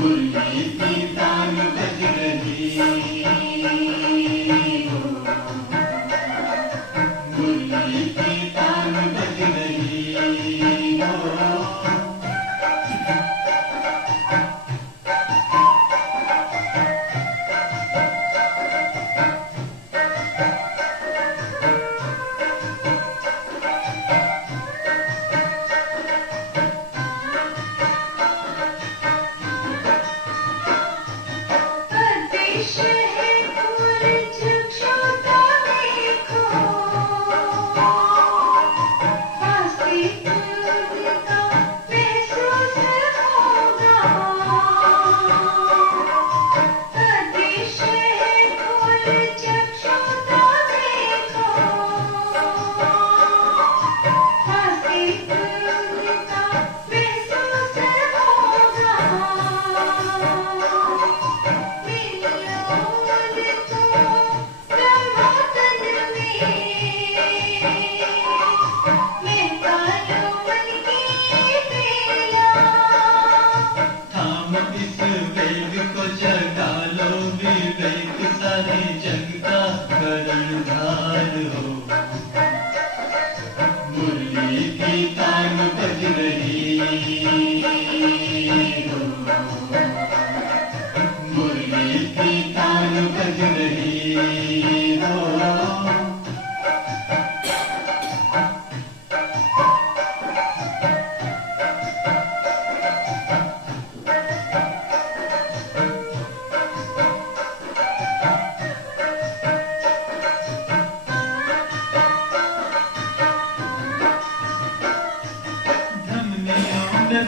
मुरली की तान बज रही हो, मुरली की तान बज रही हो। मुरली की तान बज रही हो, मुरली की तान बज रही हो।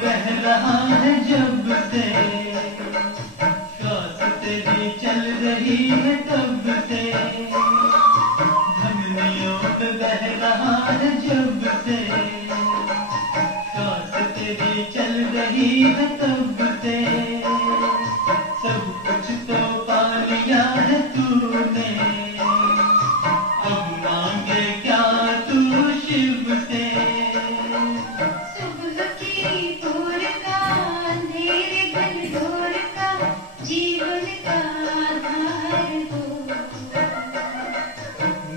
बह रहा है जब से, श्वास तेरी चल रही है तब से, धमनियों में बह रहा है जब से, श्वास तेरी चल रही है तब से, सब कुछ तो पा लिया है तूने, अब मांगे क्या तू शिव से।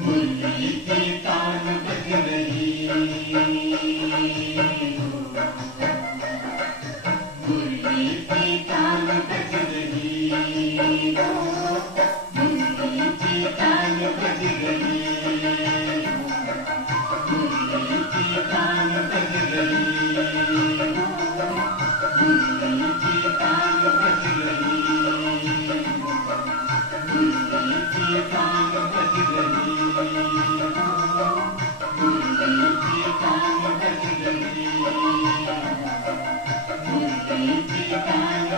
मुरली की तान बज रही हो, मुरली की तान बज रही हो, मुरली की तान बज रही हो, मुरली की तान बज रही हो, मुरली की तान बज रही हो, मुरली की तान बज रही हो, मुरली की तान बज रही हो, मुरली की तान बज रही हो, मुरली की तान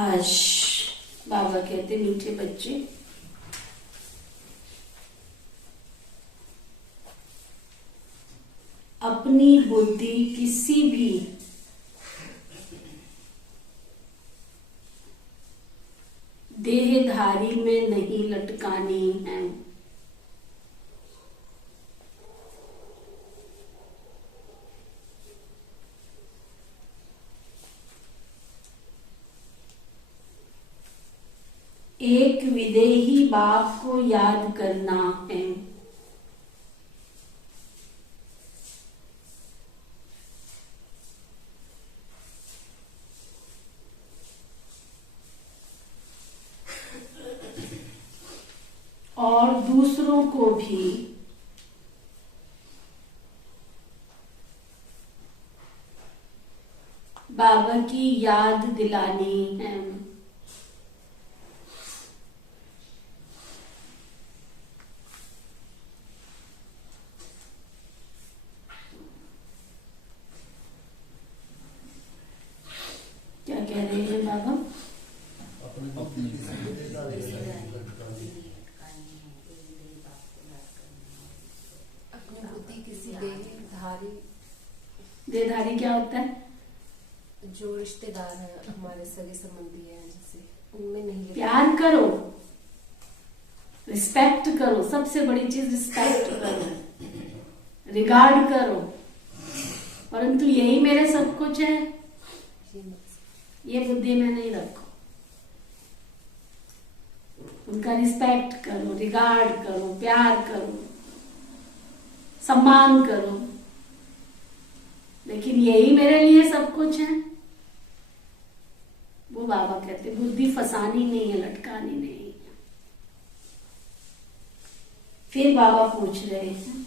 आज बाबा कहते मीठे बच्चे, अपनी बुद्धि किसी भी देहधारी में नहीं लटकानी है। एक विदेही बाप को याद करना है। और दूसरों को भी बाबा की याद दिलानी है। क्या कह रहे हैं बाबा? अपनी बुद्धि किसी देहधारी क्या होता है? जो रिश्तेदार है, हमारे सगे संबंधी है, जैसे उनमें नहीं। प्यार करो, रिस्पेक्ट करो, सबसे बड़ी चीज रिस्पेक्ट करो, रिगार्ड करो। परंतु यही मेरे सब कुछ है, ये बुद्धि में नहीं रखो। उनका रिस्पेक्ट करो, रिगार्ड करो, प्यार करो, सम्मान करो, लेकिन यही मेरे लिए सब कुछ है। वो बाबा कहते बुद्धि फसानी नहीं है, लटकानी नहीं है। फिर बाबा पूछ रहे हैं,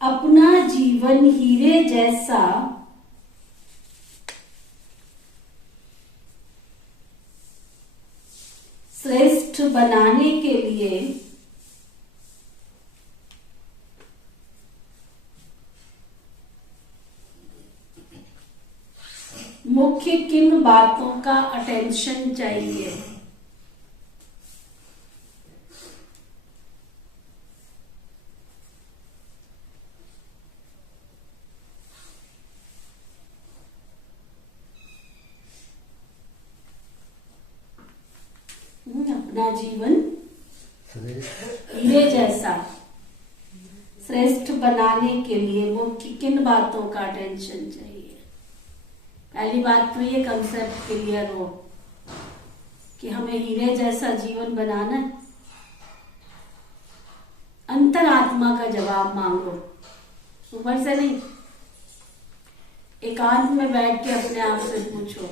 अपना जीवन हीरे जैसा श्रेष्ठ बनाने के लिए मुख्य किन बातों का अटेंशन चाहिए? अपना जीवन हीरे जैसा श्रेष्ठ बनाने के लिए मुख्य किन बातों का अटेंशन चाहिए? पहली बात तो ये कंसेप्ट क्लियर हो कि हमें हीरे जैसा जीवन बनाना है। अंतरात्मा का जवाब मांगो, ऊपर से नहीं। एकांत में बैठ के अपने आप से पूछो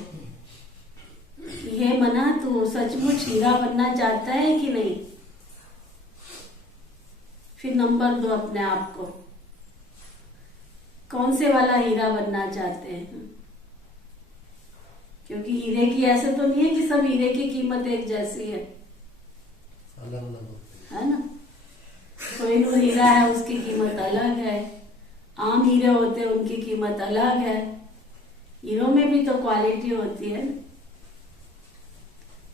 कि हे मना, तू सचमुच हीरा बनना चाहता है कि नहीं? फिर नंबर दो अपने आप को, कौन से वाला हीरा बनना चाहते हैं? क्योंकि हीरे की ऐसे तो नहीं है कि सब हीरे की कीमत एक जैसी है, है ना? कोहिनूर हीरा है, उसकी कीमत अलग है। आम हीरे होते हैं, उनकी कीमत अलग है। हीरो में भी तो क्वालिटी होती है।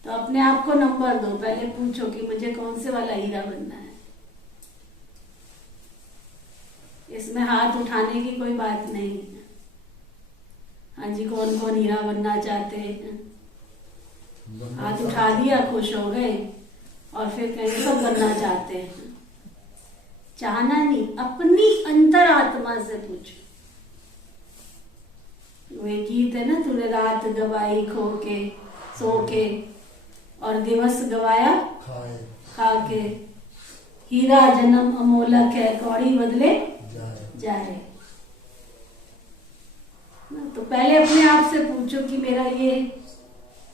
तो अपने आप को नंबर दो, पहले पूछो कि मुझे कौन से वाला हीरा बनना है। इसमें हाथ उठाने की कोई बात नहीं है। हाँ जी, कौन कौन हीरा बनना चाहते हैं? हाथ उठा दिया, खुश हो गए, और फिर कहेंगे सब बनना चाहते हैं। चाहना नहीं, अपनी अंतरात्मा से पूछो। वो एक गीत है ना, तूने रात गवाई खो के सो के और दिवस गवाया खा के, हीरा जन्म अमोलक है, कौड़ी बदले जाए। तो पहले अपने आप से पूछो कि मेरा ये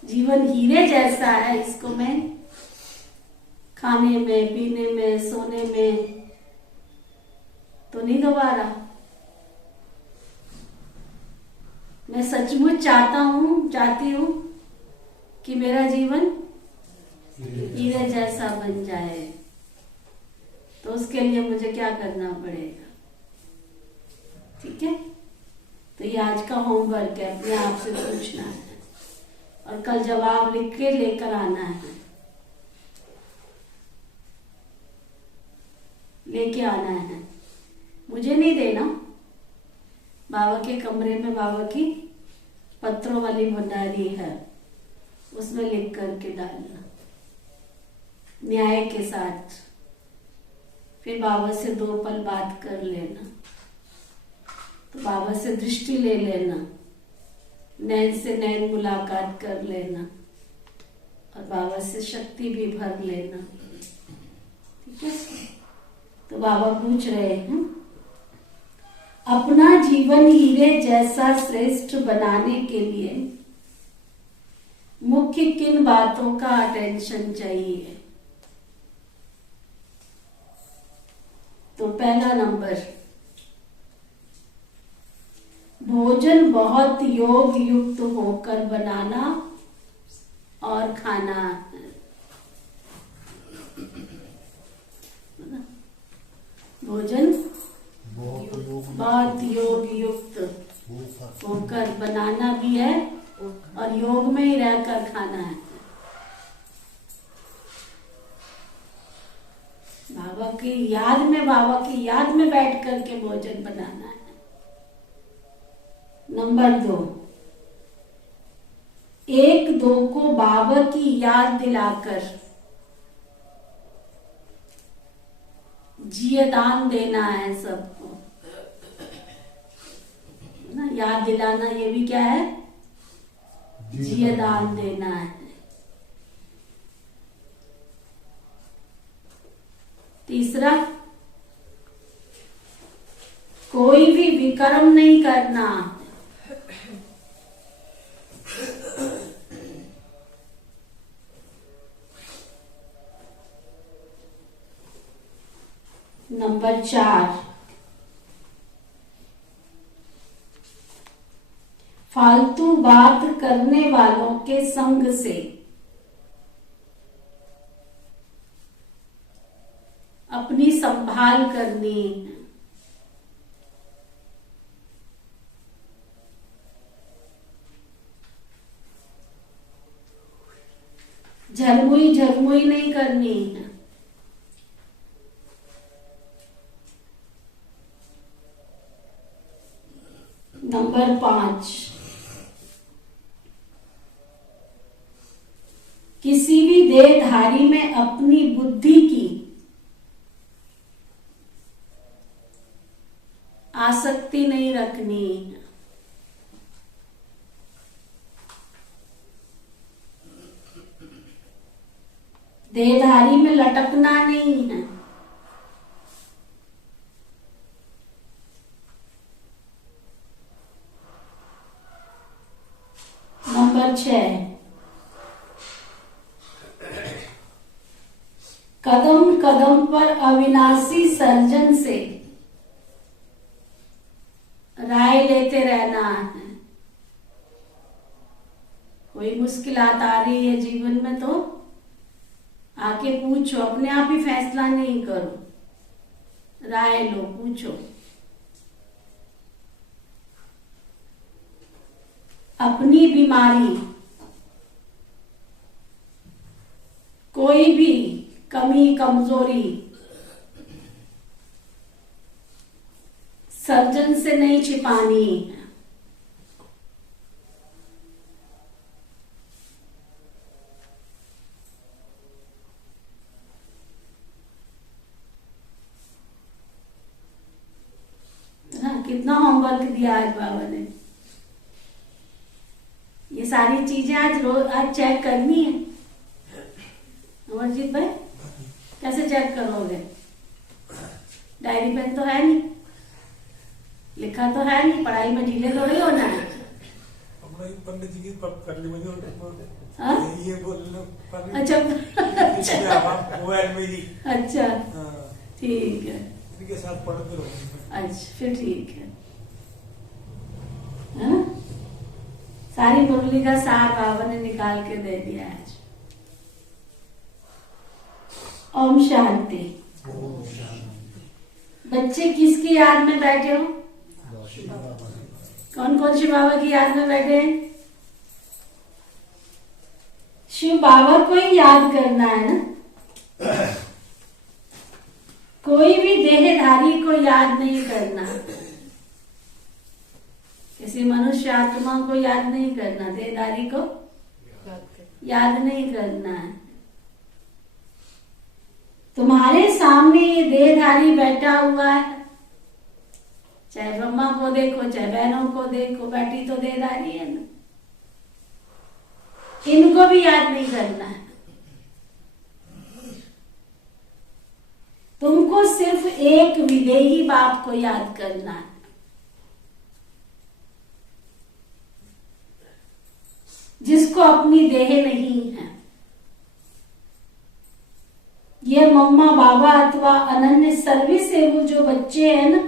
जीवन हीरे जैसा है, इसको मैं खाने में, पीने में, सोने में तो नहीं गवा रहा। मैं सचमुच चाहती हूं कि मेरा जीवन हीरे जैसा बन जाए। तो उसके लिए मुझे क्या करना पड़ेगा? ठीक है, तो ये आज का होमवर्क है, अपने आप से पूछना है और कल जवाब लिख के लेकर आना है, लेके आना है। मुझे नहीं देना, बाबा के कमरे में बाबा की पत्रों वाली भंडारी है, उसमें लिख करके डालना न्याय के साथ। फिर बाबा से 2 पल बात कर लेना, तो बाबा से दृष्टि ले लेना, नैन से नैन मुलाकात कर लेना और बाबा से शक्ति भी भर लेना। ठीक है, तो बाबा पूछ रहे हैं, अपना जीवन हीरे जैसा श्रेष्ठ बनाने के लिए मुख्य किन बातों का अटेंशन चाहिए? तो पहला नंबर, भोजन बहुत योग युक्त होकर बनाना और खाना। भोजन बहुत योग युक्त होकर बनाना भी है और योग में ही रहकर खाना है। बाबा की याद में बैठ करके भोजन बनाना है। नंबर 2, एक दो को बाबा की याद दिलाकर जियदान देना है सबको ना। याद दिलाना ये भी क्या है? जियदान देना है। तीसरा, कोई भी विकर्म नहीं करना। नंबर 4, फालतू बात करने वालों के संग से अपनी संभाल करनी है। झरमुई झरमुई नहीं करनी है। नंबर 5, किसी भी देहधारी में अपनी बुद्धि की आसक्ति नहीं रखनी है। देहधारी में लटकना नहीं है। नंबर 6, कदम कदम पर अविनाशी सर्जन से राय लेते रहना है। कोई मुश्किलात आ रही है जीवन में तो आके पूछो, अपने आप ही फैसला नहीं करो, राय लो, पूछो। अपनी बीमारी, कोई भी कमी कमजोरी सर्जन से नहीं छिपानी है। कितना होमवर्क दिया आज बाबा ने। ये सारी चीजें आज चेक करनी है। अमरजीत भाई कैसे चेक करोगे? डायरी पेन तो है नहीं, लिखा तो है नहीं, पढ़ाई में ढीले थोड़ी होना है। पंडित जी की कर ली मुझे ये बोल। अच्छा मोबाइल में ही। अच्छा ठीक है, इनके साथ पढ़ते रहो। अच्छा फिर ठीक है ना? सारी मुरली का सार बाबा ने निकाल के दे दिया आज। ओम शांति। बच्चे किसकी याद में बैठे हो? कौन कौन शिव बाबा की याद में बैठे हैं? शिव बाबा को ही याद करना है ना। कोई भी देहधारी को याद नहीं करना, किसी मनुष्य आत्मा को याद नहीं करना, देहधारी को याद नहीं करना है। तुम्हारे सामने ये देहधारी बैठा हुआ है, चाहे ब्रह्मा को देखो चाहे बहनों को देखो, बैठी तो देहधारी है ना। इनको भी याद नहीं करना है। तुमको सिर्फ एक विदेही बाप को याद करना है, जिसको अपनी देह नहीं है। ये मम्मा बाबा अथवा अनन्य सर्विस से वो जो बच्चे हैं ना,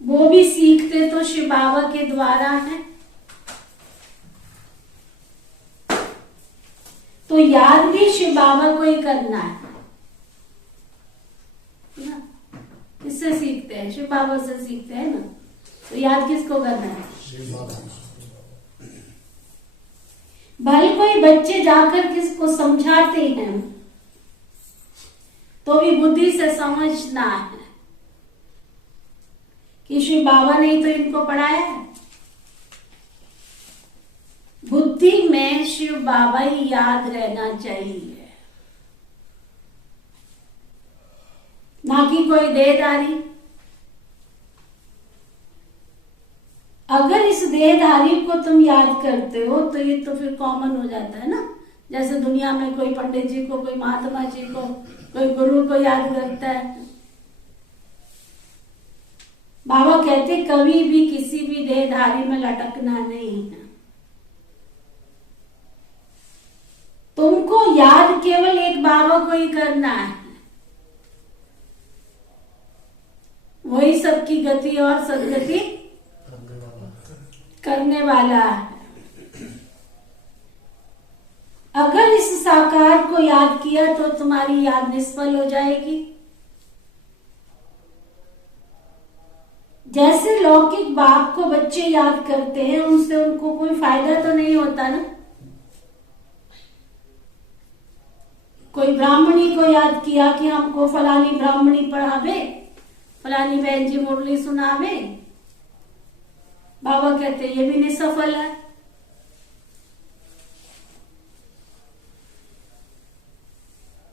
वो भी सीखते तो शिव बाबा के द्वारा है। तो याद भी शिव बाबा को ही करना है ना। किससे सीखते हैं? शिव बाबा से सीखते हैं ना। तो याद किसको करना है? भले कोई बच्चे जाकर किसको समझाते हैं तो भी बुद्धि से समझना है कि शिव बाबा ने तो इनको पढ़ाया है। में शिव बाबा ही याद रहना चाहिए, ना कि कोई देहधारी। अगर इस देहधारी को तुम याद करते हो तो ये तो फिर कॉमन हो जाता है ना। जैसे दुनिया में कोई पंडित जी को, कोई महात्मा जी को, कोई गुरु को याद करता है। बाबा कहते कभी भी किसी भी देहधारी में लटकना नहीं है। तुमको याद केवल एक बाबा को ही करना है, वही सबकी गति और सदगति करने वाला है। अगर इस साकार को याद किया तो तुम्हारी याद निष्फल हो जाएगी। जैसे लौकिक बाप को बच्चे याद करते हैं, उनसे उनको कोई फायदा तो नहीं होता ना। कोई ब्राह्मणी को याद किया कि हमको फलानी ब्राह्मणी पढ़ावे, फलानी बहन जी मुरली सुनावे, बाबा कहते ये भी निसफल है।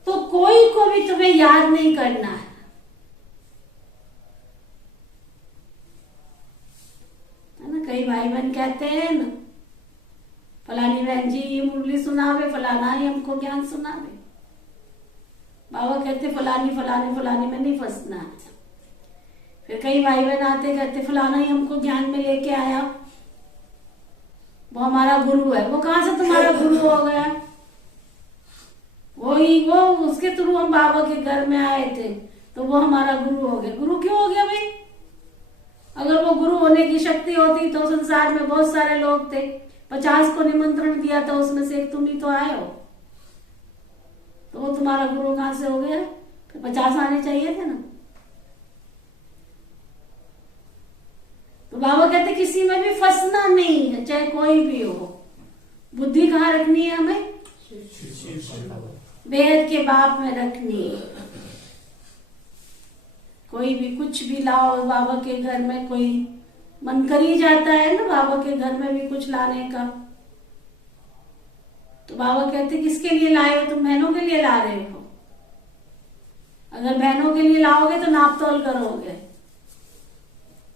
तो कोई को भी तुम्हें याद नहीं करना है ना। कई भाई बहन कहते हैं ना, फलानी बहन जी ये मुरली सुनावे, फलाना ही हमको ज्ञान सुनावे। बाबा कहते फलानी फलानी फलानी में नहीं फंसना है। फिर कई भाई बहन आते कहते फलाना ही हमको ज्ञान में लेके आया, वो हमारा गुरु है। वो कहां से तुम्हारा गुरु हो गया? वो उसके थ्रू हम बाबा के घर में आए थे तो वो हमारा गुरु हो गया। गुरु क्यों हो गया भाई? अगर वो गुरु होने की शक्ति होती तो संसार में बहुत सारे लोग थे, 50 को निमंत्रण दिया था, उसमें से एक तुम ही तो आए हो, तो वो तुम्हारा गुरु कहां से हो गया? फिर 50 आने चाहिए थे ना। तो बाबा कहते किसी में भी फंसना नहीं है, चाहे कोई भी हो। बुद्धि कहाँ रखनी है हमें? बेहद के बाप में रखनी है। कोई भी कुछ भी लाओ बाबा के घर में, कोई मन कर ही जाता है ना बाबा के घर में भी कुछ लाने का। तो बाबा कहते किसके लिए लाए हो? तुम बहनों के लिए ला रहे हो। अगर बहनों के लिए लाओगे तो नाप तोल करोगे।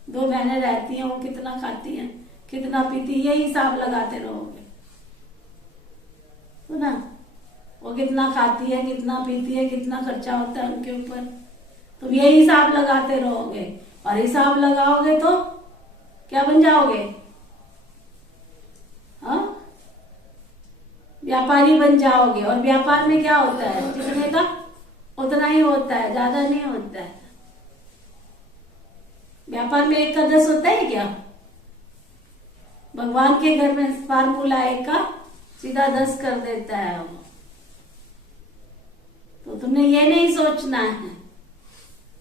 2 बहनें रहती हैं, वो कितना खाती हैं, कितना पीती, यही हिसाब लगाते रहोगे तो ना। वो कितना खाती है, कितना पीती है, कितना खर्चा होता है उनके ऊपर, तुम यही हिसाब लगाते रहोगे। और हिसाब लगाओगे तो क्या बन जाओगे? हाँ, व्यापारी बन जाओगे। और व्यापार में क्या होता है? जितने का उतना ही होता है, ज्यादा नहीं होता है। व्यापार में 1 का 10 होता है क्या? भगवान के घर में फार्मूला 1 का सीधा 10 कर देता है वो। तो तुमने ये नहीं सोचना है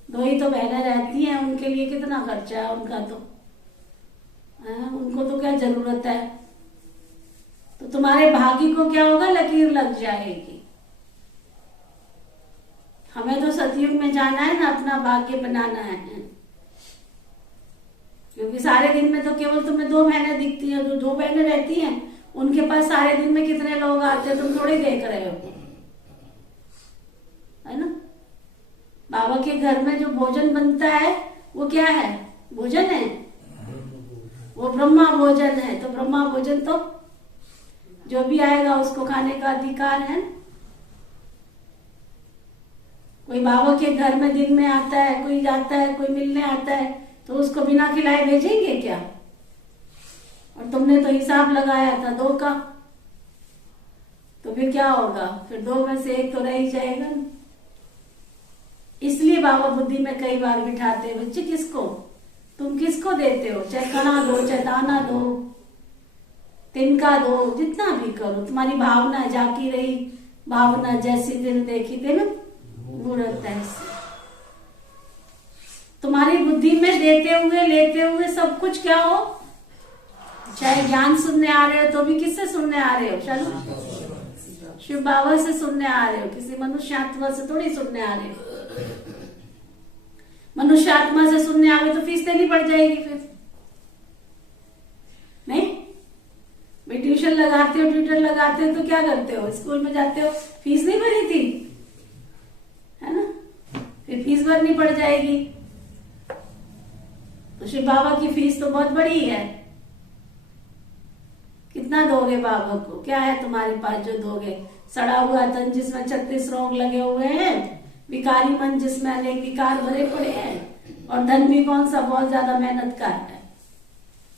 2 ही तो बहनें रहती हैं, उनके लिए कितना खर्चा है उनका, तो उनको तो क्या जरूरत है। तो तुम्हारे भाग्य को क्या होगा? लकीर लग जाएगी। हमें तो सतयुग में जाना है ना, अपना भाग्य बनाना है। क्योंकि सारे दिन में तो केवल तुम्हें 2 बहनें दिखती हैं, जो 2 बहनें रहती हैं उनके पास सारे दिन में कितने लोग आते हैं तुम थोड़ी देख रहे हो, है ना। बाबा के घर में जो भोजन बनता है वो क्या है? भोजन है, वो ब्रह्मा भोजन है। तो ब्रह्मा भोजन तो जो भी आएगा उसको खाने का अधिकार है। कोई बाबा के घर में दिन में आता है, कोई जाता है, कोई मिलने आता है, तो उसको बिना खिलाए भेजेंगे क्या? और तुमने तो हिसाब लगाया था 2 का, तो फिर क्या होगा? फिर 2 में से 1 तो रह ही जाएगा। इसलिए बाबा बुद्धि में कई बार बिठाते हैं, बच्चे किसको, तुम किसको देते हो? चाहे कणा दो, चाहे दाना दो, तिनका दो, जितना भी करो, तुम्हारी भावना जाकी रही, भावना जैसी दिल देखी थे ना मूर्त ऐसी। तुम्हारी बुद्धि में देते हुए लेते हुए सब कुछ क्या हो, चाहे ज्ञान सुनने आ रहे हो तो भी किससे सुनने आ रहे हो? चलो शिव बाबा से सुनने आ रहे हो, किसी मनुष्य आत्मा से थोड़ी सुनने आ रहे हो। मनुष्य आत्मा से सुनने आवे तो फीस देनी पड़ जाएगी फिर, नहीं? भाई ट्यूशन लगाते हो, ट्यूटर लगाते हो तो क्या करते हो? स्कूल में जाते हो, फीस नहीं भरी थी, है ना? फिर फीस भरनी पड़ जाएगी। तो शिव बाबा की फीस तो बहुत बड़ी है। कितना दोगे बाबा को? क्या है तुम्हारे पास जो दोगे? सड़ा हुआ तन जिसमें 36 रोग लगे हुए हैं, विकारी मन जिसमें अनेक विकार भरे पड़े हैं, और धन भी कौन सा बहुत ज्यादा मेहनत का है,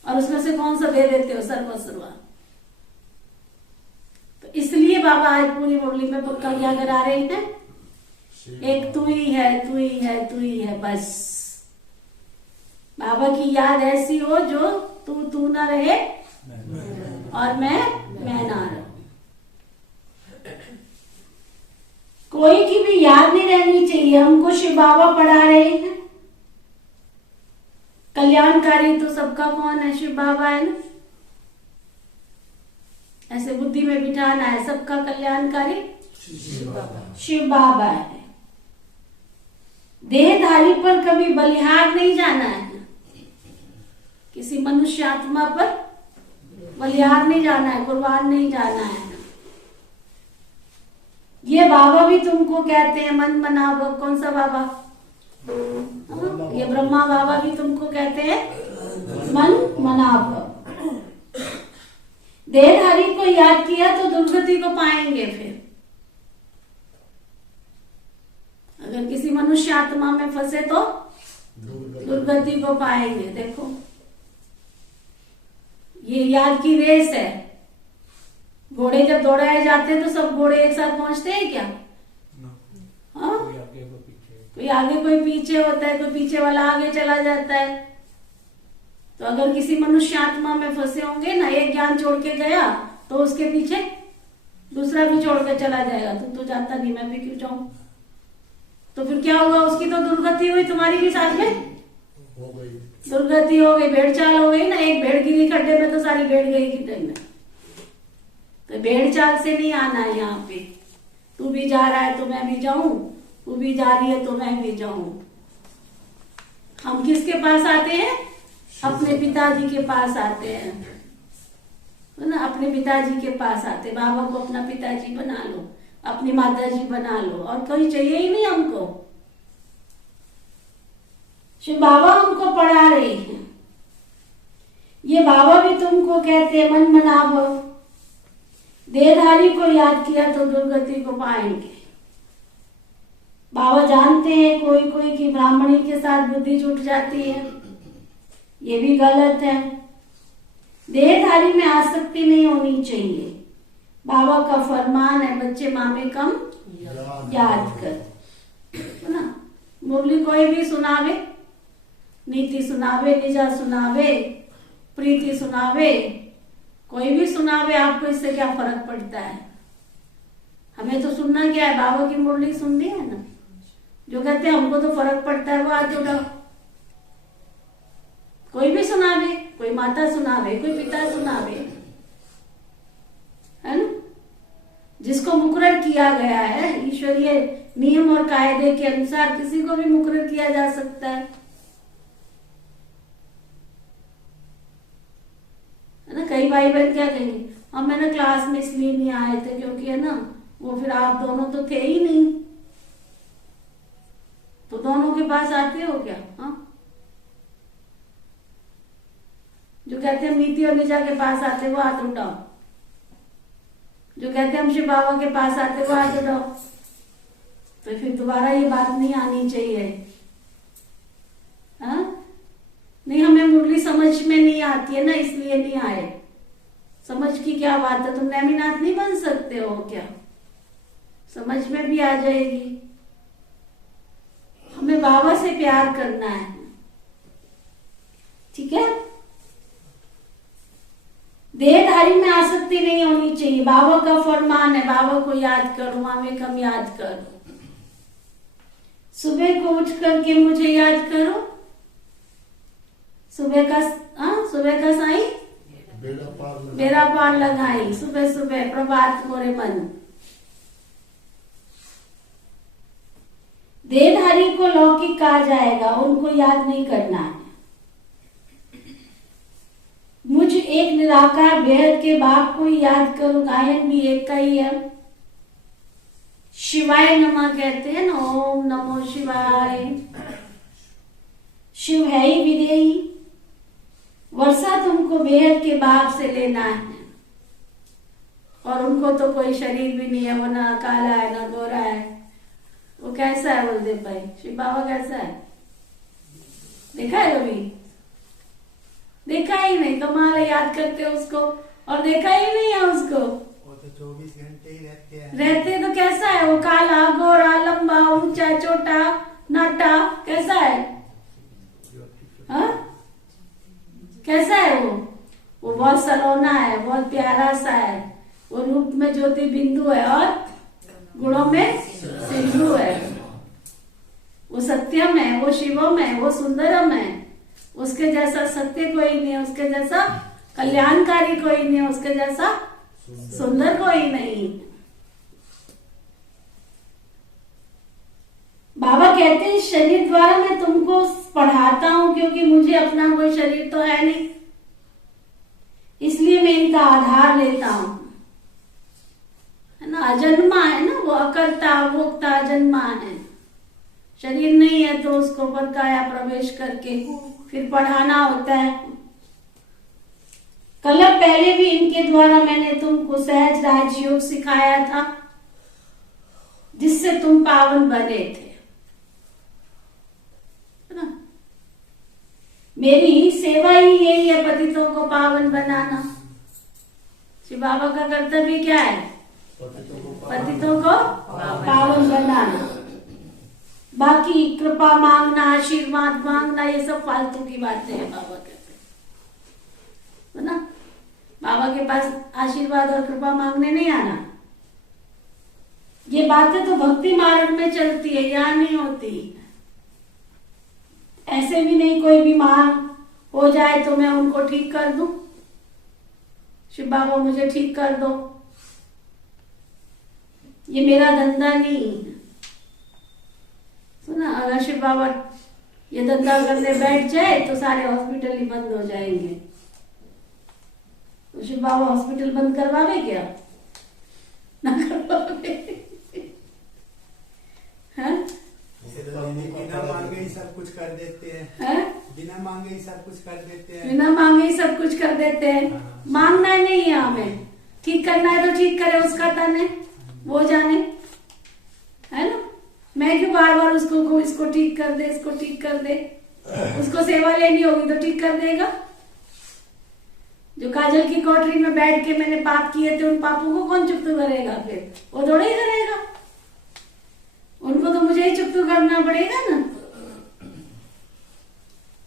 और उसमें से कौन सा दे देते हो? सर्वस्व। तो इसलिए बाबा आज पूरी मुरली में पक्का क्या करा रहे हैं? एक तू ही है, तू ही है, तू ही है, बस। बाबा की याद ऐसी हो जो तू ना रहे और मैं ना रहूं। कोई की भी याद नहीं रहनी चाहिए। हमको शिव बाबा पढ़ा रहे हैं। कल्याणकारी तो सबका कौन है? शिव बाबा है ना। ऐसे बुद्धि में बिठाना है, सबका कल्याणकारी शिव बाबा है। देहधारी पर कभी बलिहार नहीं जाना है। किसी मनुष्य आत्मा पर बलिहार नहीं जाना है, कुर्बान नहीं जाना है। ये बाबा भी तुमको कहते हैं मन मनाव। कौन सा बाबा? ये ब्रह्मा बाबा भी तुमको कहते हैं मन मनाव। देहधारी को याद किया तो दुर्गति को पाएंगे। फिर अगर किसी मनुष्य आत्मा में फंसे तो दुर्गति को पाएंगे। देखो ये याद की रेस है। घोड़े जब दौड़ाए जाते हैं तो सब घोड़े एक साथ पहुंचते हैं क्या? हाँ, कोई आगे कोई पीछे होता है, कोई पीछे वाला आगे चला जाता है। तो अगर किसी मनुष्य आत्मा में फंसे होंगे ना, एक ज्ञान छोड़ के गया तो उसके पीछे दूसरा भी छोड़ के चला जाएगा। तुम तो जानता नहीं, मैं भी क्यों जाऊं? तो फिर क्या हुआ? उसकी तो दुर्गति हुई, तुम्हारी भी साथ में हो गई, दुर्गति हो गई, भेड़ चाल हो गई ना। एक भेड़ गिरी खड्डे में तो सारी भेड़ गई खड्डे में। तो भेड़ चाल से नहीं आना है यहाँ पे। तू भी जा रहा है तो मैं भी जाऊं, तू भी जा रही है तो मैं भी जाऊं। हम किसके पास आते हैं? अपने पिताजी के पास आते हैं, है ना। अपने पिताजी के पास आते। बाबा को अपना पिताजी बना लो, अपनी माताजी बना लो, और कोई चाहिए ही नहीं हमको। शिव बाबा हमको पढ़ा रहे हैं। ये बाबा भी तुमको कहते हैं मन मनाव। देहधारी को याद किया तो दुर्गति को पाएंगे। बाबा जानते हैं कोई कोई की ब्राह्मणी के साथ बुद्धि जुट जाती है, ये भी गलत है। देहधारी में आसक्ति नहीं होनी चाहिए। बाबा का फरमान है, बच्चे मामे कम याद कर, है ना। मुरली कोई भी सुनावे, नीति सुनावे, निजा सुनावे, प्रीति सुनावे, कोई भी सुनावे, आपको इससे क्या फर्क पड़ता है? हमें तो सुनना क्या है? बाबा की मुरली सुननी है ना। जो कहते हैं हमको तो फर्क पड़ता है वो हाथ उठाओ। कोई भी सुनावे, कोई माता सुनावे, कोई पिता सुनावे, है ना। जिसको मुकर्रर किया गया है ईश्वरीय नियम और कायदे के अनुसार, किसी को भी मुकर्रर किया जा सकता है ना। कई भाई बहन क्या कहेंगे, हम मैंने क्लास में इसलिए नहीं आए थे क्योंकि है ना वो फिर आप दोनों तो थे ही नहीं, तो दोनों के पास आते हो क्या? हाँ, जो कहते हैं नीति और निजा के पास आते वो हाथ उठाओ। जो कहते हैं हम शिव बाबा के पास आते वो हाथ उठाओ। तो फिर दोबारा ये बात नहीं आनी चाहिए। हाँ, नहीं हमें मुरली समझ में नहीं आती है ना, इसलिए नहीं आए। समझ की क्या बात है? तुम नेमिनाथ नहीं बन सकते हो क्या? समझ में भी आ जाएगी। हमें बाबा से प्यार करना है, ठीक है। देहधारी में आसक्ति नहीं होनी चाहिए। बाबा का फरमान है, बाबा को याद करो, मामे कम याद करो। सुबह को उठ करके मुझे याद करो। सुबह का साईं बेड़ा पार लगाई। सुबह सुबह प्रभात मोरे मन। देहधारी को लौकिक कहा जाएगा, उनको याद नहीं करना है। मुझ एक निराकार बेहद के बाप को ही याद करो, गायन भी एक का ही है। शिवाय नमः कहते हैं ना, ओम नमो शिवाय। शिव है ही विदेही। वर्षा तुमको बेहद के बाप से लेना है, और उनको तो कोई शरीर भी नहीं है, वो ना काला है ना गोरा है। वो कैसा है बलदेव भाई? शिव बाबा कैसा है? देखा है कभी? देखा ही नहीं। कमाल है, याद करते हो उसको और देखा ही नहीं है उसको। वो तो 24 घंटे ही रहते हैं। रहते तो कैसा है वो? काला गोरा लंबा ऊंचा छोटा नाटा, कैसा है? हाँ? कैसा है वो? वो बहुत सलोना है, बहुत प्यारा सा है। वो रूप में ज्योति बिंदु है और गुणों में सिंधु है। वो सत्यम है, वो शिवम है, वो सुंदरम है। उसके जैसा सत्य कोई नहीं है, उसके जैसा कल्याणकारी कोई नहीं है, उसके जैसा सुंदर कोई नहीं। बाबा कहते हैं शरीर द्वारा मैं तुमको पढ़ाता हूं, क्योंकि मुझे अपना कोई शरीर तो है नहीं, इसलिए मैं इनका आधार लेता हूं, है ना। अजन्मा है ना वो, अकर्ता अभोक्ता अजन्मा है। शरीर नहीं है तो उसको बरकाया प्रवेश करके फिर पढ़ाना होता है। कल पहले भी इनके द्वारा मैंने तुमको सहज राजयोग सिखाया था, जिससे तुम पावन बने थे, है ना। मेरी सेवा ही यही है, पतितों को पावन बनाना। श्री बाबा का कर्तव्य क्या है? पतितों को पावन बनाना। बाकी कृपा मांगना, आशीर्वाद मांगना, ये सब फालतू की बातें हैं। बाबा कहते हैं ना, बाबा के पास आशीर्वाद और कृपा मांगने नहीं आना। ये बातें तो भक्ति मार्ग में चलती है, यहाँ नहीं होती। ऐसे भी नहीं कोई बीमार हो जाए तो मैं उनको ठीक कर दूं, शिव बाबा मुझे ठीक कर दो, ये मेरा धंधा नहीं। सुना, अगर शिव बाबा ये धंधा करने बैठ जाए तो सारे हॉस्पिटल ही बंद हो जाएंगे। तो शिव बाबा हॉस्पिटल बंद करवावे क्या? ना करवावे। हाँ? बिना मांगे ही सब कुछ कर देते हैं। हाँ? बिना मांगे ही सब कुछ कर देते हैं। बिना मांगे ही सब कुछ कर देते हैं। मांगना नहीं है हमें, ठीक करना है तो ठीक करे, उसका तन है, वो जाने, है ना। मैं क्यों बार बार उसको इसको ठीक कर दे, इसको ठीक कर दे। उसको सेवा लेनी होगी तो ठीक कर देगा। जो काजल की कोठरी में बैठ के मैंने पाप किए थे, उन पापों को कौन चुप्त करेगा? फिर वो थोड़ा ही करेगा, उनको तो मुझे ही चुप्त करना पड़ेगा ना।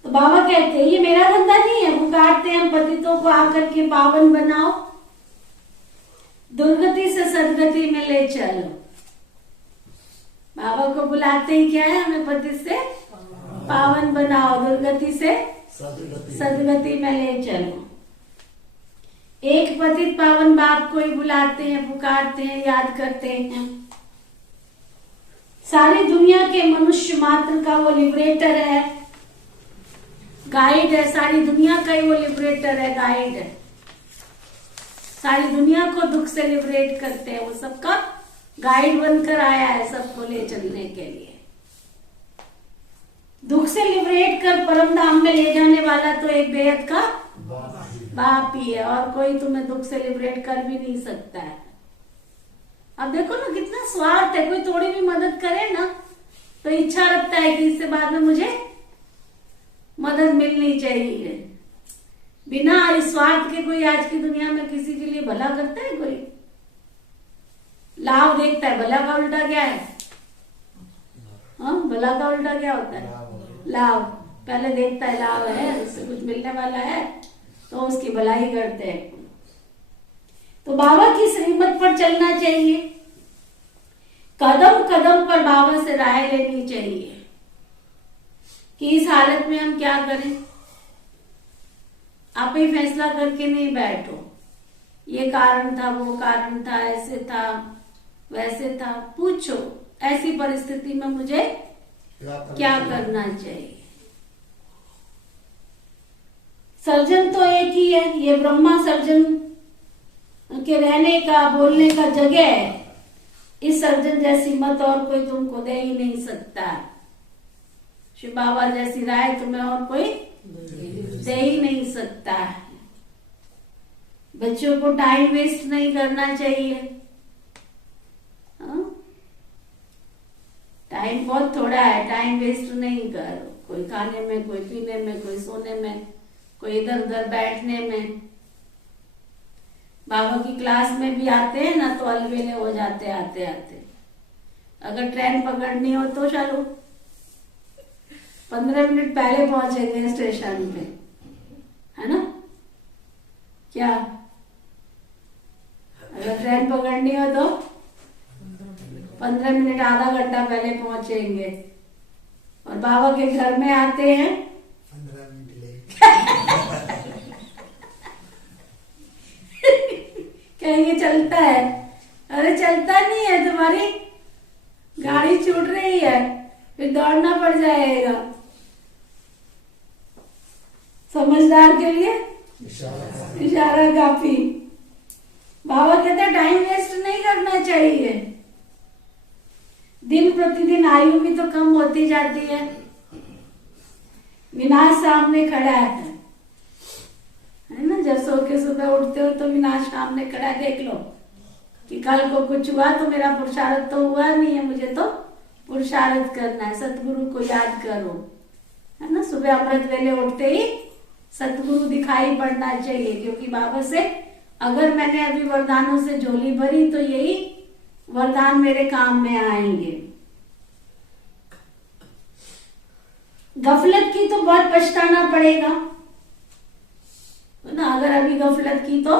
तो बाबा कहते हैं ये मेरा धंधा नहीं है। पुकारते हैं हम पतितों को आकर के पावन बनाओ, दुर्गति से सदगति में ले चलो। बाबा को बुलाते ही क्या है, हमें पति से पावन बनाओ, दुर्गति से सदगति में ले चलो। एक पतित पावन बाप को ही बुलाते हैं, पुकारते हैं, याद करते हैं। सारी दुनिया के मनुष्य मात्र का वो लिबरेटर है, गाइड है। सारी दुनिया का ही वो लिबरेटर है, गाइड है। सारी दुनिया को दुख से लिबरेट करते हैं, वो सबका गाइड बनकर आया है, सबको ले चलने के लिए। दुख से लिबरेट कर परम धाम में ले जाने वाला तो एक बेहद का बाप ही है, और कोई तुम्हें दुख से लिबरेट कर भी नहीं सकता है। अब देखो ना कितना स्वार्थ है, कोई थोड़ी भी मदद करे ना तो इच्छा रखता है कि इससे बाद में मुझे मदद मिलनी चाहिए। बिना स्वार्थ के कोई आज की दुनिया में किसी के लिए भला करता है? कोई लाभ देखता है, भला का उल्टा क्या है? हाँ, भला का उल्टा क्या होता है? लाभ। पहले देखता है लाभ है, उससे कुछ मिलने वाला है तो उसकी भलाई करते हैं। तो बाबा की श्रीमत पर चलना चाहिए, कदम कदम पर बाबा से राय लेनी चाहिए कि इस हालत में हम क्या करें। आप ही फैसला करके नहीं बैठो, ये कारण था, वो कारण था, ऐसे था, वैसे था। पूछो ऐसी परिस्थिति में मुझे क्या करना चाहिए। सर्जन तो एक ही है, ये ब्रह्मा सर्जन के रहने का बोलने का जगह है। इस सर्जन जैसी मत और कोई तुमको दे ही नहीं सकता। शिव बाबा जैसी राय तुम्हें और कोई दे ही नहीं सकता। बच्चों को टाइम वेस्ट नहीं करना चाहिए। टाइम बहुत थोड़ा है, टाइम वेस्ट नहीं करो। कोई खाने में, कोई पीने में, कोई सोने में, कोई इधर उधर बैठने में। बाबा की क्लास में भी आते हैं ना तो अलबेले हो जाते आते आते। अगर ट्रेन पकड़नी हो तो चलो 15 मिनट पहले पहुंचेंगे स्टेशन पे, है ना? क्या अगर ट्रेन पकड़नी हो तो 15 मिनट आधा घंटा पहले पहुंचेंगे। और बाबा के घर में आते हैं 15 मिनट लेट। कहेंगे चलता है। अरे चलता नहीं है, तुम्हारी गाड़ी छूट रही है, फिर दौड़ना पड़ जाएगा। समझदार के लिए इशारा काफी। बाबा कहते हैं टाइम वेस्ट नहीं करना चाहिए। दिन प्रतिदिन आयु भी तो कम होती जाती है। विनाश सामने खड़ा है ना? जब सो के सुबह उठते हो तो विनाश सामने खड़ा देख लो कि कल को कुछ हुआ तो मेरा पुरुषार्थ तो हुआ नहीं है, मुझे तो पुरुषार्थ करना है। सतगुरु को याद करो, है ना? सुबह अमृत वेले उठते ही सतगुरु दिखाई पड़ना चाहिए, क्योंकि बाबा से अगर मैंने अभी वरदानों से झोली भरी तो यही वरदान मेरे काम में आएंगे। गफलत की तो बहुत पछताना पड़ेगा, है ना? अगर अभी गफलत की तो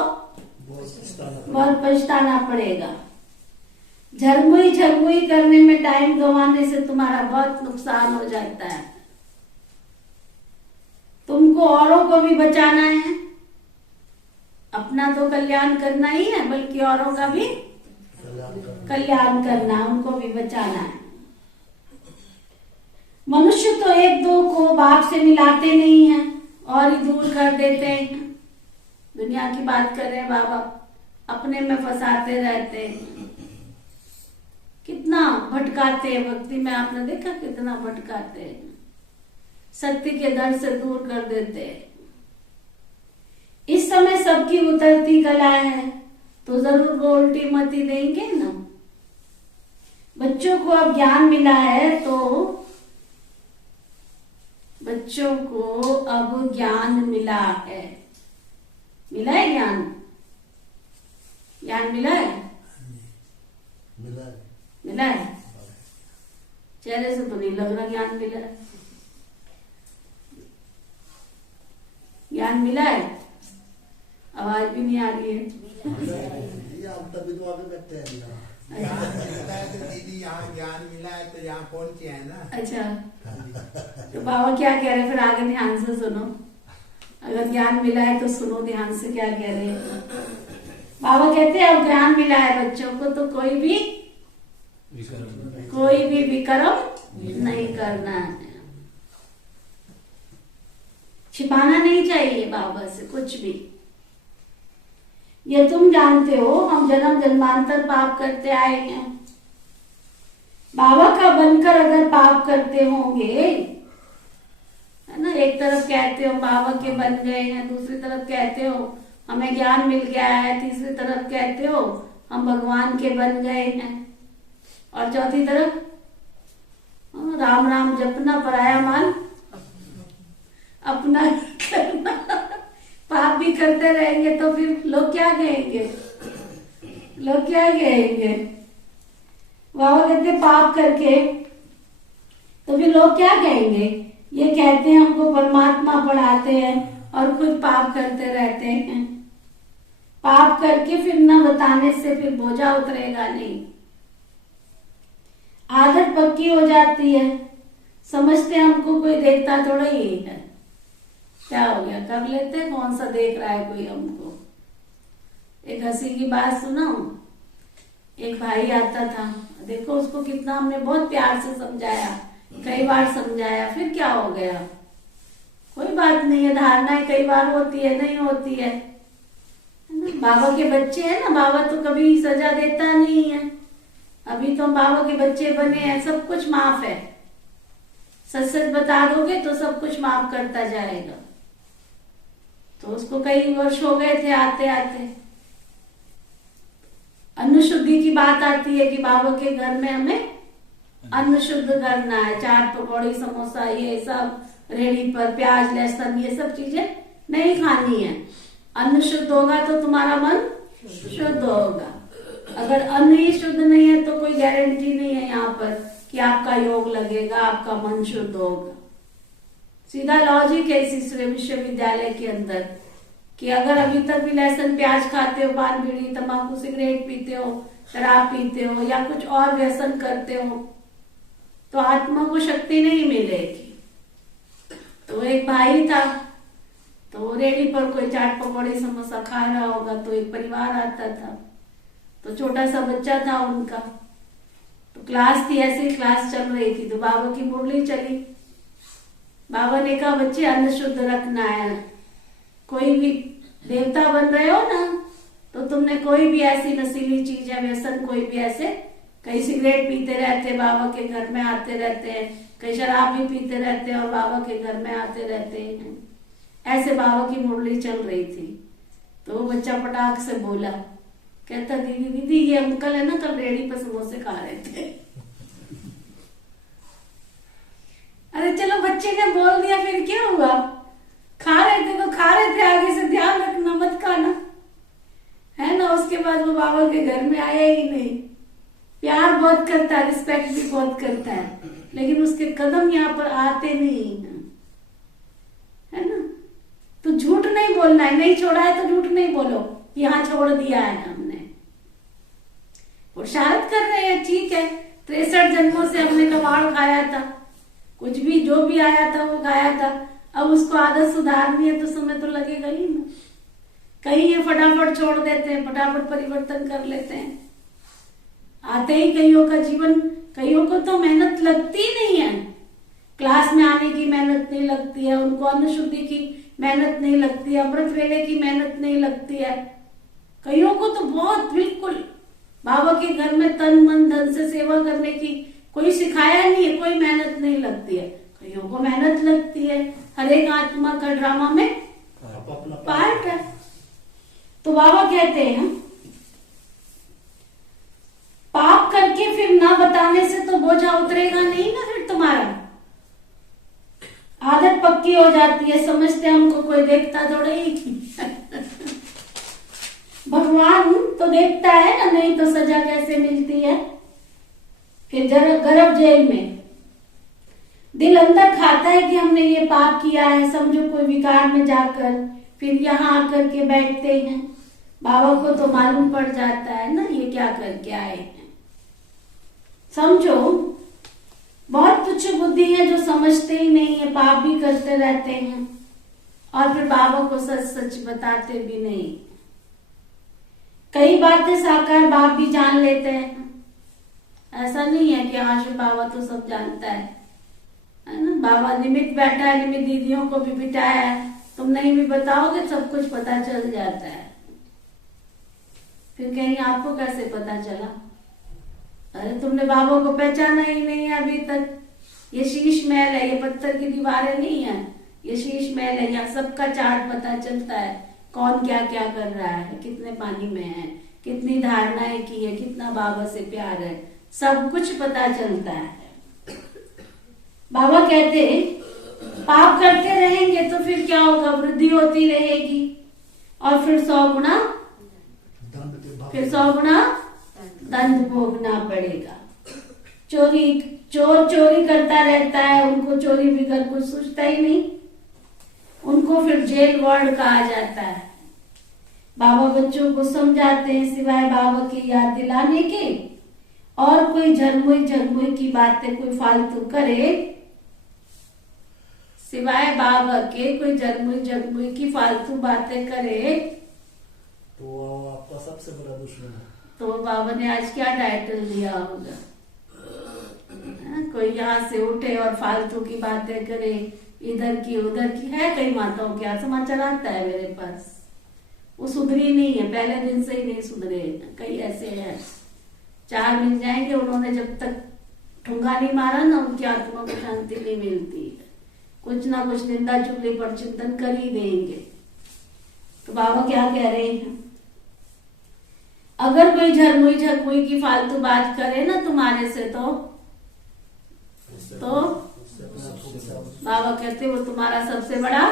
बहुत पछताना पड़ेगा। झरमुई झरमुई करने में टाइम गंवाने से तुम्हारा बहुत नुकसान हो जाता है। तुमको औरों को भी बचाना है। अपना तो कल्याण करना ही है, बल्कि औरों का भी कल्याण करना, उनको भी बचाना है। मनुष्य तो एक दो को बाप से मिलाते नहीं है और ही दूर कर देते हैं। दुनिया की बात कर रहे हैं बाबा, अपने में फंसाते रहते हैं। कितना भटकाते हैं भक्ति में, आपने देखा कितना भटकाते हैं। सत्य के दर से दूर कर देते हैं। इस समय सबकी उतरती कला है तो जरूर वो उल्टी मती देंगे ना। बच्चों को अब ज्ञान मिला है तो बच्चों को अब ज्ञान मिला है। मिला है ज्ञान? ज्ञान मिला है? मिला है। चेहरे से तो नहीं लग रहा ज्ञान मिला है। ज्ञान मिला है? आवाज भी नहीं आ रही है। तभी तो आगे बैठते हैं ना। ज्ञान मिलता है तो दीदी यहाँ ज्ञान मिला है तो यहाँ पहुंचे हैं ना। अच्छा, तो बाबा क्या कह रहे हैं फिर आगे ध्यान से सुनो। अगर ज्ञान मिला है तो सुनो ध्यान से क्या कह रहे हैं। बाबा कहते हैं अब ज्ञान मिला है बच्चों को तो कोई भी विक्रम नहीं करना है। छिपाना नहीं चाहिए बाबा से कुछ भी। ये तुम जानते हो हम जन्म जन्मांतर पाप करते आए हैं। बाबा का बनकर अगर पाप करते होंगे, है ना? एक तरफ कहते हो बाबा के बन गए हैं, दूसरी तरफ कहते हो हमें ज्ञान मिल गया है, तीसरी तरफ कहते हो हम भगवान के बन गए हैं, और चौथी तरफ राम राम जपना, पराया माल अपना करना। पाप भी करते रहेंगे तो फिर लोग क्या कहेंगे? लोग क्या कहेंगे? बाबा कहते पाप करके तो फिर लोग क्या कहेंगे? ये कहते हैं हमको परमात्मा पढ़ाते हैं और खुद पाप करते रहते हैं। पाप करके फिर न बताने से फिर बोझा उतरेगा नहीं। आदत पक्की हो जाती है, समझते हमको कोई देखता थोड़ा ही है। क्या हो गया, कर लेते हैं, कौन सा देख रहा है कोई हमको। एक हंसी की बात सुनाऊं। एक भाई आता था, देखो उसको कितना हमने बहुत प्यार से समझाया, कई बार समझाया, फिर क्या हो गया, कोई बात नहीं है, धारणाएं कई बार होती है, नहीं होती है ना। बाबा के बच्चे हैं ना, बाबा तो कभी सजा देता नहीं है। अभी तो बाबा के बच्चे बने हैं, सब कुछ माफ है। सच सच बता दोगे तो सब कुछ माफ करता जाएगा। तो उसको कई वर्ष हो गए थे आते आते। अन्न शुद्धि की बात आती है कि बाबा के घर में हमें अन्न शुद्ध करना है। चाट पकौड़ी समोसा ये सब रेडी पर, प्याज लहसुन ये सब चीजें नहीं खानी है। अन्न शुद्ध होगा तो तुम्हारा मन शुद्ध होगा। अगर अन्न ही शुद्ध नहीं है तो कोई गारंटी नहीं है यहाँ पर कि आपका योग लगेगा, आपका मन शुद्ध होगा। सीधा लॉजिक है इस विश्वविद्यालय के अंदर कि अगर अभी तक भी लहसुन प्याज खाते हो, पान बीड़ी तंबाकू सिगरेट पीते हो, शराब पीते हो या कुछ और व्यसन करते हो तो आत्मा को शक्ति नहीं मिलेगी। तो एक भाई था, तो रेडी पर कोई चाट पकौड़ी समोसा खा रहा होगा तो एक परिवार आता था, तो छोटा सा बच्चा था उनका, तो क्लास थी, ऐसी क्लास चल रही थी तो बाबा की मुरली चली। बाबा ने कहा बच्चे अन्न शुद्ध रखना है। कोई भी देवता बन रहे हो ना तो तुमने कोई भी ऐसी नशीली चीज या व्यसन, कोई भी ऐसे, कई सिगरेट पीते रहते बाबा के घर में आते रहते हैं, कई शराब भी पीते रहते हैं और बाबा के घर में आते रहते हैं। ऐसे बाबा की मुरली चल रही थी। तो वो बच्चा पटाख से बोला, कहता दीदी दीदी ये अंकल है ना कल रेडी पर समोसे खा रहे थे। अरे चलो बच्चे ने बोल दिया फिर क्या हुआ, खा रहे थे तो खा रहे थे, आगे से ध्यान रखना मत खाना, है ना। उसके बाद वो बाबा के घर में आया ही नहीं। प्यार बहुत करता है, रिस्पेक्ट भी बहुत करता है, लेकिन उसके कदम यहाँ पर आते नहीं है ना। तो झूठ नहीं बोलना है, नहीं छोड़ा है तो झूठ नहीं बोलो यहाँ छोड़ दिया है हमने। पुरुषार्थ कर रहे हैं, ठीक है, 63 जन्मों से हमने कबाड़ खाया था, कुछ भी जो भी आया था वो खाया था। अब उसको आदत सुधारनी है तो समय तो लगेगा ही ना। कहीं ये फटाफट छोड़ देते हैं, फटाफट परिवर्तन कर लेते हैं। आते ही कईयों का जीवन, कईयों को तो मेहनत लगती नहीं है, क्लास में आने की मेहनत नहीं लगती है, उनको अन्न शुद्धि की मेहनत नहीं लगती है, अमृत वेले की मेहनत नहीं लगती है। कईयों को तो बहुत बिल्कुल बाबा के घर में तन मन धन से सेवा करने की कोई सिखाया नहीं है, कोई मेहनत नहीं लगती है। कईयों को मेहनत लगती है, हर एक आत्मा का ड्रामा में पार्ट है। तो बाबा कहते हैं पाप करके फिर ना बताने से तो बोझा उतरेगा नहीं ना, फिर तुम्हारा आदत पक्की हो जाती है, समझते हमको कोई देखता थोड़ा ही। भगवान तो देखता है ना, नहीं तो सजा कैसे मिलती है। फिर गर्भ जेल में दिल अंदर खाता है कि हमने ये पाप किया है, समझो कोई विकार में जाकर फिर यहाँ आकर के बैठते हैं। बाबा को तो मालूम पड़ जाता है ना ये क्या करके आए हैं। समझो बहुत तुच्छ बुद्धि है जो समझते ही नहीं है, पाप भी करते रहते हैं और फिर बाबा को सच सच बताते भी नहीं। कई बातें साकार बाप भी जान लेते हैं, ऐसा नहीं है कि हाँ शिव बाबा तो सब जानता है ना। बाबा निमित्त बैठा है, निमित्त दीदियों को भी बिठाया है, तुम नहीं भी बताओगे सब कुछ पता चल जाता है। फिर कहीं आपको कैसे पता चला? अरे तुमने बाबा को पहचाना ही नहीं है अभी तक। ये शीश महल है, ये पत्थर की दीवारें नहीं है, ये शीश महल है। यहाँ सबका चार्ट पता चलता है, कौन क्या क्या कर रहा है, कितने पानी में है, कितनी धारणाएं की है, कितना बाबा से प्यार है, सब कुछ पता चलता है। बाबा कहते पाप करते रहेंगे तो फिर क्या होगा, वृद्धि होती रहेगी और फिर 100 गुना दंड भोगना पड़ेगा। चोर चोरी करता रहता है, उनको चोरी बिगर कुछ सोचता ही नहीं, उनको फिर जेल वार्ड कहा जाता है। बाबा बच्चों को समझाते हैं सिवाय बाबा की याद दिलाने के और कोई झरमुई की बातें कोई फालतू करे, सिवाय बाबा के कोई झरमुई की फालतू बातें करे तो आपका सबसे बड़ा दुश्मन है। तो बाबा ने आज क्या टाइटल दिया होगा? कोई यहाँ से उठे और फालतू की बातें करे, इधर की उधर की है। कई माताओं के यहाँ समाचार आता है मेरे पास, वो सुधरी नहीं है, पहले दिन से ही नहीं सुधरे। कई ऐसे हैं, 4 मिल जाएंगे, उन्होंने जब तक ठुंगा नहीं मारा ना, उनकी आत्मा को शांति नहीं मिलती है। कुछ ना कुछ निंदा चुगली पर चिंतन कर ही देंगे। तो बाबा क्या कह रहे हैं, अगर कोई झरमुई की फालतू बात करे ना तुम्हारे से, तो बाबा कहते वो तुम्हारा सबसे बड़ा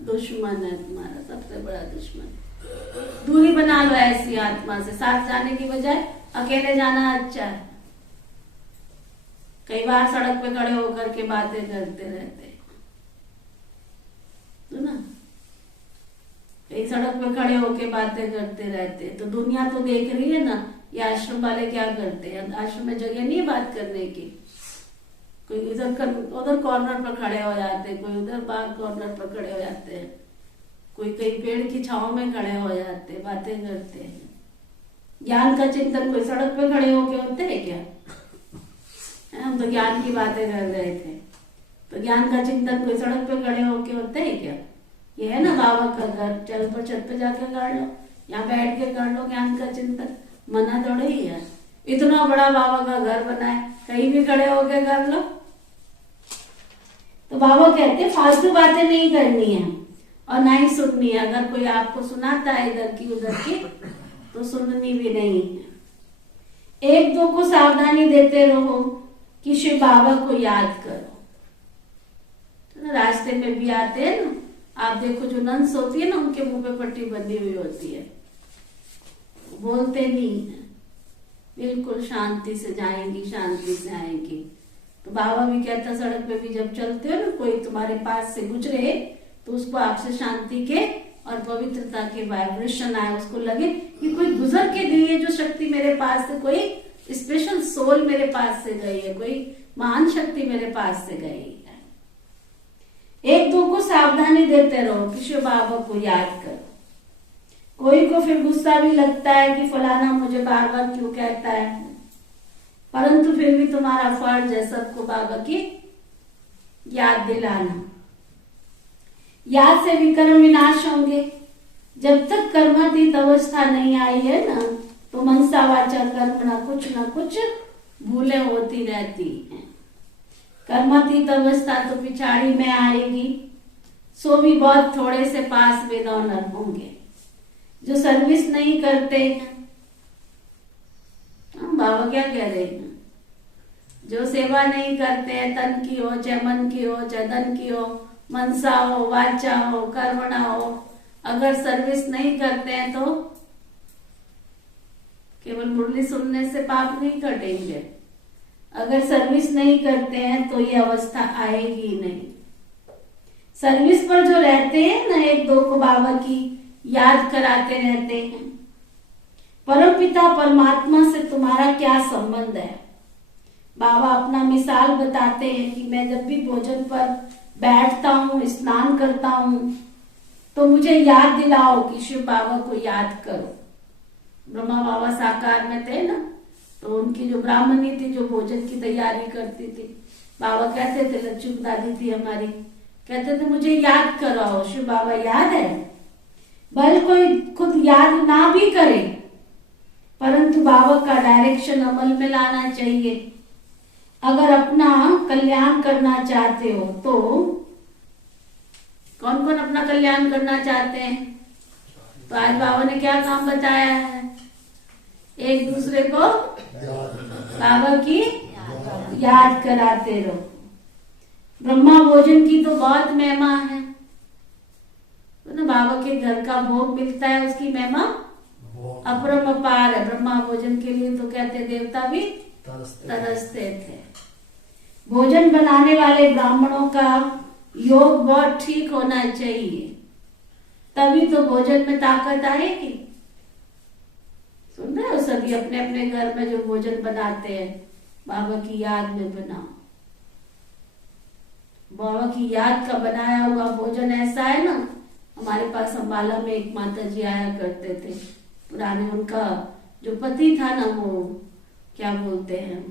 दुश्मन है, तुम्हारा सबसे बड़ा दुश्मन। दूरी बना लो ऐसी आत्मा से, साथ जाने की बजाय अकेले जाना अच्छा है। कई बार सड़क पे खड़े होकर के बातें करते रहते, तो ना कई सड़क पे खड़े होके बातें करते रहते, तो दुनिया तो देख रही है ना ये आश्रम वाले क्या करते हैं। आश्रम में जगह नहीं है बात करने की, कोई उधर कॉर्नर पर खड़े हो जाते हैं, कोई उधर बाहर कॉर्नर पर खड़े हो जाते हैं, कोई कई पेड़ की छांव में खड़े हो जाते हैं, बातें करते हैं। ज्ञान का चिंतन कोई सड़क पे खड़े होके होते हैं क्या? हम तो ज्ञान की बातें कर रहे थे, तो ज्ञान का चिंतन कोई सड़क पे खड़े होके होते हैं क्या? ये है ना बाबा का घर, चल पर छत पे जाके कर लो, यहाँ बैठ के कर लो ज्ञान का चिंतन, मना थोड़े ही है। इतना बड़ा बाबा का घर बना है, कहीं भी खड़े होके कर लो। तो बाबा कहते फालतू बातें नहीं करनी है और ना ही सुननी है। अगर कोई आपको सुनाता है इधर की उधर की, तो सुननी भी नहीं है। एक दो को सावधानी देते रहो कि शिव बाबा को याद करो। तो रास्ते में भी आते हैं ना, आप देखो जो नंस होती है ना, उनके मुंह पे पट्टी बंधी हुई होती है, बोलते नहीं है, बिल्कुल शांति से जाएंगी, शांति से आएंगी। तो बाबा भी कहता सड़क पे भी जब चलते हो ना, कोई तुम्हारे पास से गुजरे तो उसको आपसे शांति के और पवित्रता के वाइब्रेशन आए, उसको लगे कि कोई गुजर के गई है, जो शक्ति मेरे पास से, कोई स्पेशल सोल मेरे पास से गई है, कोई महान शक्ति मेरे पास से गई है। एक दो को सावधानी देते रहो कि शिव बाबा को याद करो। कोई को फिर गुस्सा भी लगता है कि फलाना मुझे बार बार क्यों कहता है, परंतु फिर भी तुम्हारा फर्ज है सबको बाबा की याद दिलाना। याद से विकर्म विनाश होंगे। जब तक कर्मातीत अवस्था नहीं आई है ना, तो मनसा वाचा कर्मणा कुछ ना कुछ भूलें होती रहती हैं। कर्मातीत अवस्था तो पिछाड़ी में आएगी, सो भी बहुत थोड़े से पास में ऑनर होंगे जो सर्विस नहीं करते हैं। बाबा क्या कह रहे हैं, जो सेवा नहीं करते हैं, तन की हो चाहे मन की हो चाहे धन की हो, मनसा हो वाचा हो कर्मणा हो, अगर सर्विस नहीं करते हैं तो केवल मुरली सुनने से पाप नहीं कटेंगे। अगर सर्विस नहीं करते हैं तो ये अवस्था आएगी नहीं। सर्विस पर जो रहते हैं ना, एक दो को बाबा की याद कराते रहते हैं। परमपिता परमात्मा से तुम्हारा क्या संबंध है? बाबा अपना मिसाल बताते हैं कि मैं जब भी भोजन पर बैठता हूँ, स्नान करता हूँ, तो मुझे याद दिलाओ कि शिव बाबा को याद करो। ब्रह्मा बाबा साकार में थे ना, तो उनकी जो ब्राह्मणी थी जो भोजन की तैयारी करती थी, बाबा कहते थे, लक्ष्मी दादी थी हमारी, कहते थे मुझे याद कराओ। शिव बाबा याद है, भले कोई खुद याद ना भी करे, परंतु बाबा का डायरेक्शन अमल में लाना चाहिए। अगर अपना कल्याण करना चाहते हो तो कौन कौन अपना कल्याण करना चाहते हैं? तो आज बाबा ने क्या काम बताया है, एक दूसरे को बाबा की याद कराते रहो। ब्रह्मा भोजन की तो बहुत महिमा है, तो ना बाबा के घर का भोग मिलता है, उसकी महिमा अपरंपार है। ब्रह्मा भोजन के लिए तो कहते देवता भी तरसते थे। भोजन बनाने वाले ब्राह्मणों का योग बहुत ठीक होना चाहिए, तभी तो भोजन में ताकत आएगी। सुन रहे हो सभी, अपने अपने घर में जो भोजन बनाते हैं बाबा की याद में बनाओ। बाबा की याद का बनाया हुआ भोजन ऐसा है ना, हमारे पास अंबाला में एक माता जी आया करते थे पुराने, उनका जो पति था ना, वो क्या बोलते हैं,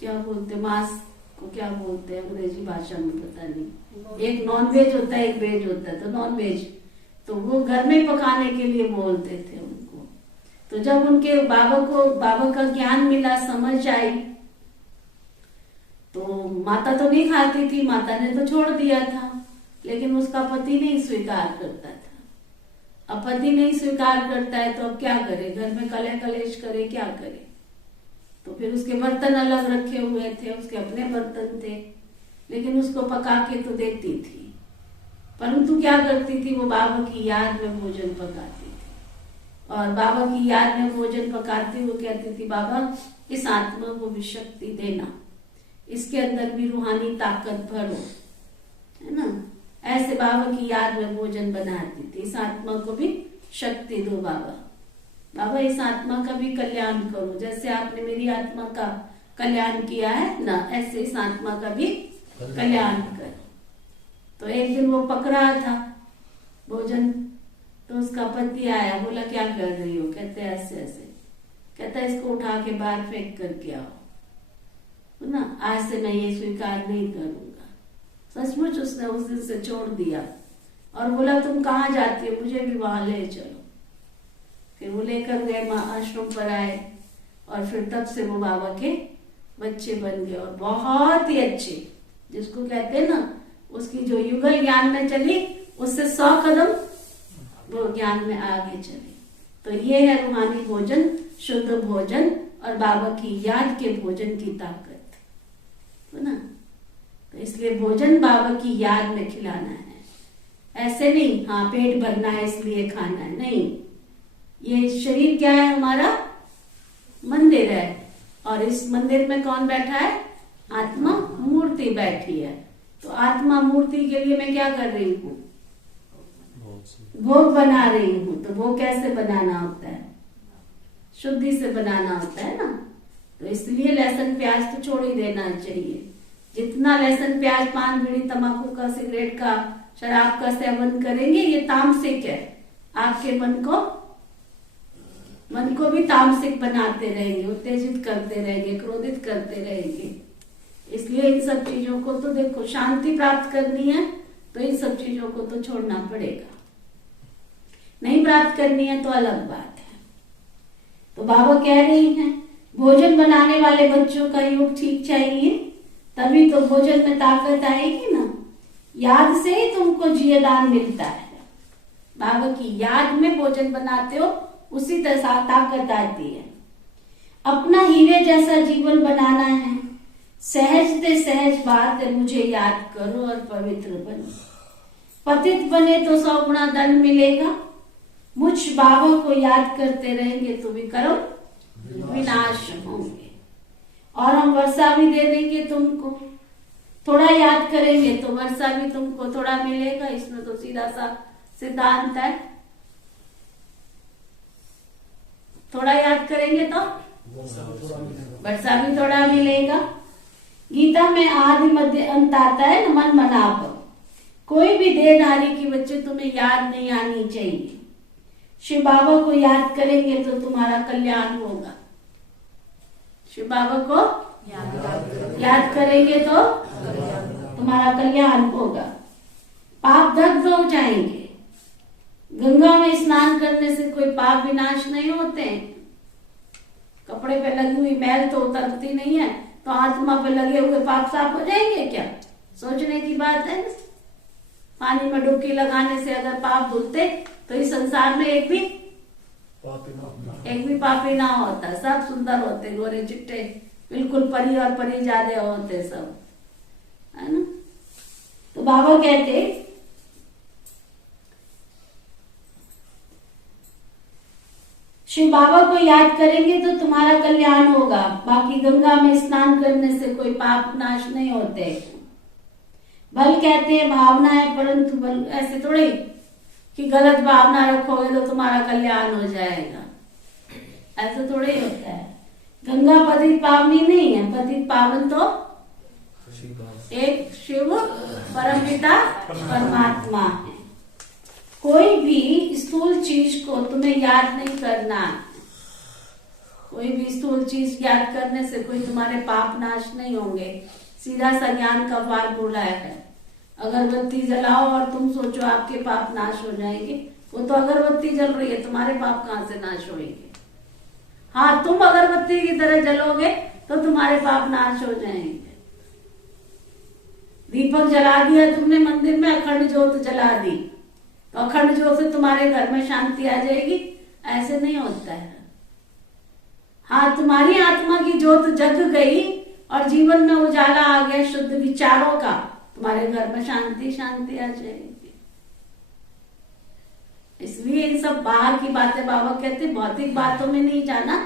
क्या बोलते, मांस उसको क्या बोलते हैं अंग्रेजी भाषा में, पता नहीं। एक नॉन वेज होता है, एक वेज होता है। तो नॉन वेज तो वो घर में पकाने के लिए बोलते थे उनको। तो जब उनके बाबा का ज्ञान मिला, समझ आई, तो माता तो नहीं खाती थी, माता ने तो छोड़ दिया था, लेकिन उसका पति नहीं स्वीकार करता था। अब पति नहीं स्वीकार करता है तो अब क्या करे, घर में कलह कलेश करे, क्या करे। तो फिर उसके बर्तन अलग रखे हुए थे, उसके अपने बर्तन थे, लेकिन उसको पका के तो देती थी। परंतु क्या करती थी, वो बाबा की याद में भोजन पकाती थी। और बाबा की याद में भोजन पकाती वो कहती थी, बाबा इस आत्मा को भी शक्ति देना, इसके अंदर भी रूहानी ताकत भरो, है ना। ऐसे बाबा की याद में भोजन बनाती थी। इस आत्मा को भी शक्ति दो बाबा, बाबा इस आत्मा का भी कल्याण करो, जैसे आपने मेरी आत्मा का कल्याण किया है ना, ऐसे इस आत्मा का भी कल्याण करो। तो एक दिन वो पक रहा था भोजन, तो उसका पति आया, बोला क्या कर रही हो, कहते ऐसे ऐसे, कहता इसको उठा के बाहर फेंक करके आओ ना, आज से मैं ये स्वीकार नहीं करूंगा। सचमुच उसने उस दिन से छोड़ दिया और बोला तुम कहाँ जाती हो, मुझे भी वहां ले चलो। फिर वो लेकर गए, आश्रम पर आए, और फिर तब से वो बाबा के बच्चे बन गए, और बहुत ही अच्छे, जिसको कहते हैं ना, उसकी जो युगल ज्ञान में चली, उससे 100 कदम वो ज्ञान में आगे चली। तो ये है रूहानी भोजन, शुद्ध भोजन और बाबा की याद के भोजन की ताकत, है ना। तो इसलिए भोजन बाबा की याद में खिलाना है, ऐसे नहीं हाँ पेट भरना है इसलिए खाना है, नहीं। ये शरीर क्या है, हमारा मंदिर है, और इस मंदिर में कौन बैठा है, आत्मा मूर्ति बैठी है। तो आत्मा मूर्ति के लिए मैं क्या कर रही हूँ, भोग बना रही हूँ। तो भोग कैसे बनाना होता है, शुद्धि से बनाना होता है ना। तो इसलिए लहसुन प्याज तो छोड़ ही देना चाहिए। जितना लहसुन प्याज, पान, बीड़ी, तंबाकू का, सिगरेट का, शराब का सेवन करेंगे, ये तामसिक है। आपके मन को भी तामसिक बनाते रहेंगे, उत्तेजित करते रहेंगे, क्रोधित करते रहेंगे। इसलिए इन सब चीजों को तो देखो, शांति प्राप्त करनी है तो इन सब चीजों को तो छोड़ना पड़ेगा। नहीं प्राप्त करनी है तो अलग बात है। तो बाबा कह रही हैं, भोजन बनाने वाले बच्चों का योग ठीक चाहिए, तभी तो भोजन में ताकत आएगी ना। याद से ही तुमको जीवदान मिलता है। बाबा की याद में भोजन बनाते हो, उसी तरह ताकत आती है। अपना हीरे जैसा जीवन बनाना है, सहज से सहज बात है, मुझे याद करो और पवित्र बनो। पतित बने तो 100 गुना दंड मिलेगा, मुझ बाबा को याद करते रहेंगे तो विकर्म विनाश होंगे। और हम वर्षा भी दे देंगे तुमको, थोड़ा याद करेंगे तो वर्षा भी तुमको थोड़ा मिलेगा। इसमें तो सीधा सा सिद्धांत है, थोड़ा याद करेंगे तो वर्षा भी थोड़ा मिलेगा। गीता में आदि मध्य अंत आता है, न मन मना पर। कोई भी देहधारी की बच्चे तुम्हें याद नहीं आनी चाहिए। शिव बाबा को याद करेंगे तो तुम्हारा कल्याण होगा। शिव बाबा को याद करेंगे तो तुम्हारा कल्याण होगा। पाप दग्ध हो जाएंगे। गंगा में स्नान करने से कोई पाप विनाश नहीं होते। कपड़े पे लगी हुई मैल तो उतरती नहीं है, तो आत्मा पे लगे हुए पाप साफ हो जाएंगे क्या? सोचने की बात है। पानी में डुबकी लगाने से अगर पाप धुलते तो इस संसार में एक भी पापी ना होता। सब सुंदर होते, गोरे चिट्टे, बिल्कुल परी और परी ज्यादा होते सब, है ना। तो बाबा कहते शिव बाबा को याद करेंगे तो तुम्हारा कल्याण होगा। बाकी गंगा में स्नान करने से कोई पाप नाश नहीं होते। बल कहते हैं भावना है, परंतु बल ऐसे थोड़ी कि गलत भावना रखोगे तो तुम्हारा कल्याण हो जाएगा, ऐसा थोड़ी होता है। गंगा पतित पावनी नहीं है, पतित पावन तो एक शिव परमपिता परमात्मा है। कोई भी स्थूल चीज को तुम्हें याद नहीं करना। कोई भी स्थूल चीज याद करने से कोई तुम्हारे पाप नाश नहीं होंगे। सीधा सा ज्ञान का फार्मूला है। अगरबत्ती जलाओ और तुम सोचो आपके पाप नाश हो जाएंगे, वो तो अगरबत्ती जल रही है, तुम्हारे पाप कहाँ से नाश होंगे। हाँ, तुम अगरबत्ती की तरह जलोगे तो तुम्हारे पाप नाश हो जाएंगे। दीपक जला दिया तुमने मंदिर में, अखंड ज्योत जला दी, तो अखंड ज्योत से तुम्हारे घर में शांति आ जाएगी? ऐसे नहीं होता है। हाँ, तुम्हारी आत्मा की ज्योत जग गई और जीवन में उजाला आ गया शुद्ध विचारों का, तुम्हारे घर में शांति शांति आ जाएगी। इसलिए इन सब बाहर की बातें बाबा कहते भौतिक बातों में नहीं जाना,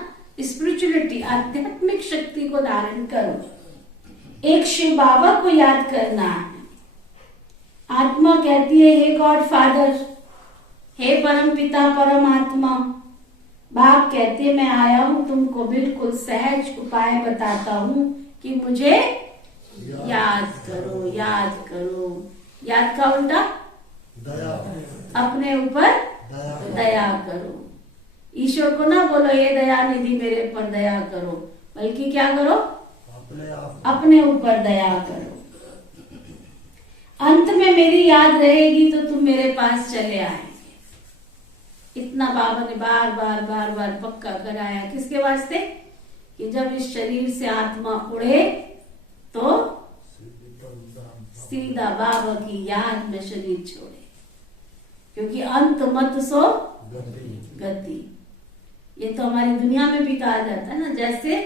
स्पिरिचुअलिटी आध्यात्मिक शक्ति को धारण करो। एक शिव बाबा को याद करना है। आत्मा कहती है हे गॉड फादर, हे परम पिता परमात्मा। बाप कहती है मैं आया हूं तुमको बिल्कुल सहज उपाय बताता हूं कि मुझे याद करो, याद करो। याद का उल्टा दया, अपने ऊपर दया करो। ईश्वर को ना बोलो ये दया निधि मेरे ऊपर दया करो, बल्कि क्या करो? अपने ऊपर दया करो। अंत में मेरी याद रहेगी तो तुम मेरे पास चले आएंगे। इतना बाबा ने बार बार बार बार पक्का कराया। किसके वास्ते? कि जब इस शरीर से आत्मा उड़े तो सीधा बाबा की याद में शरीर छोड़े, क्योंकि अंत मत सो गति। ये तो हमारी दुनिया में भी कहा जाता है ना, जैसे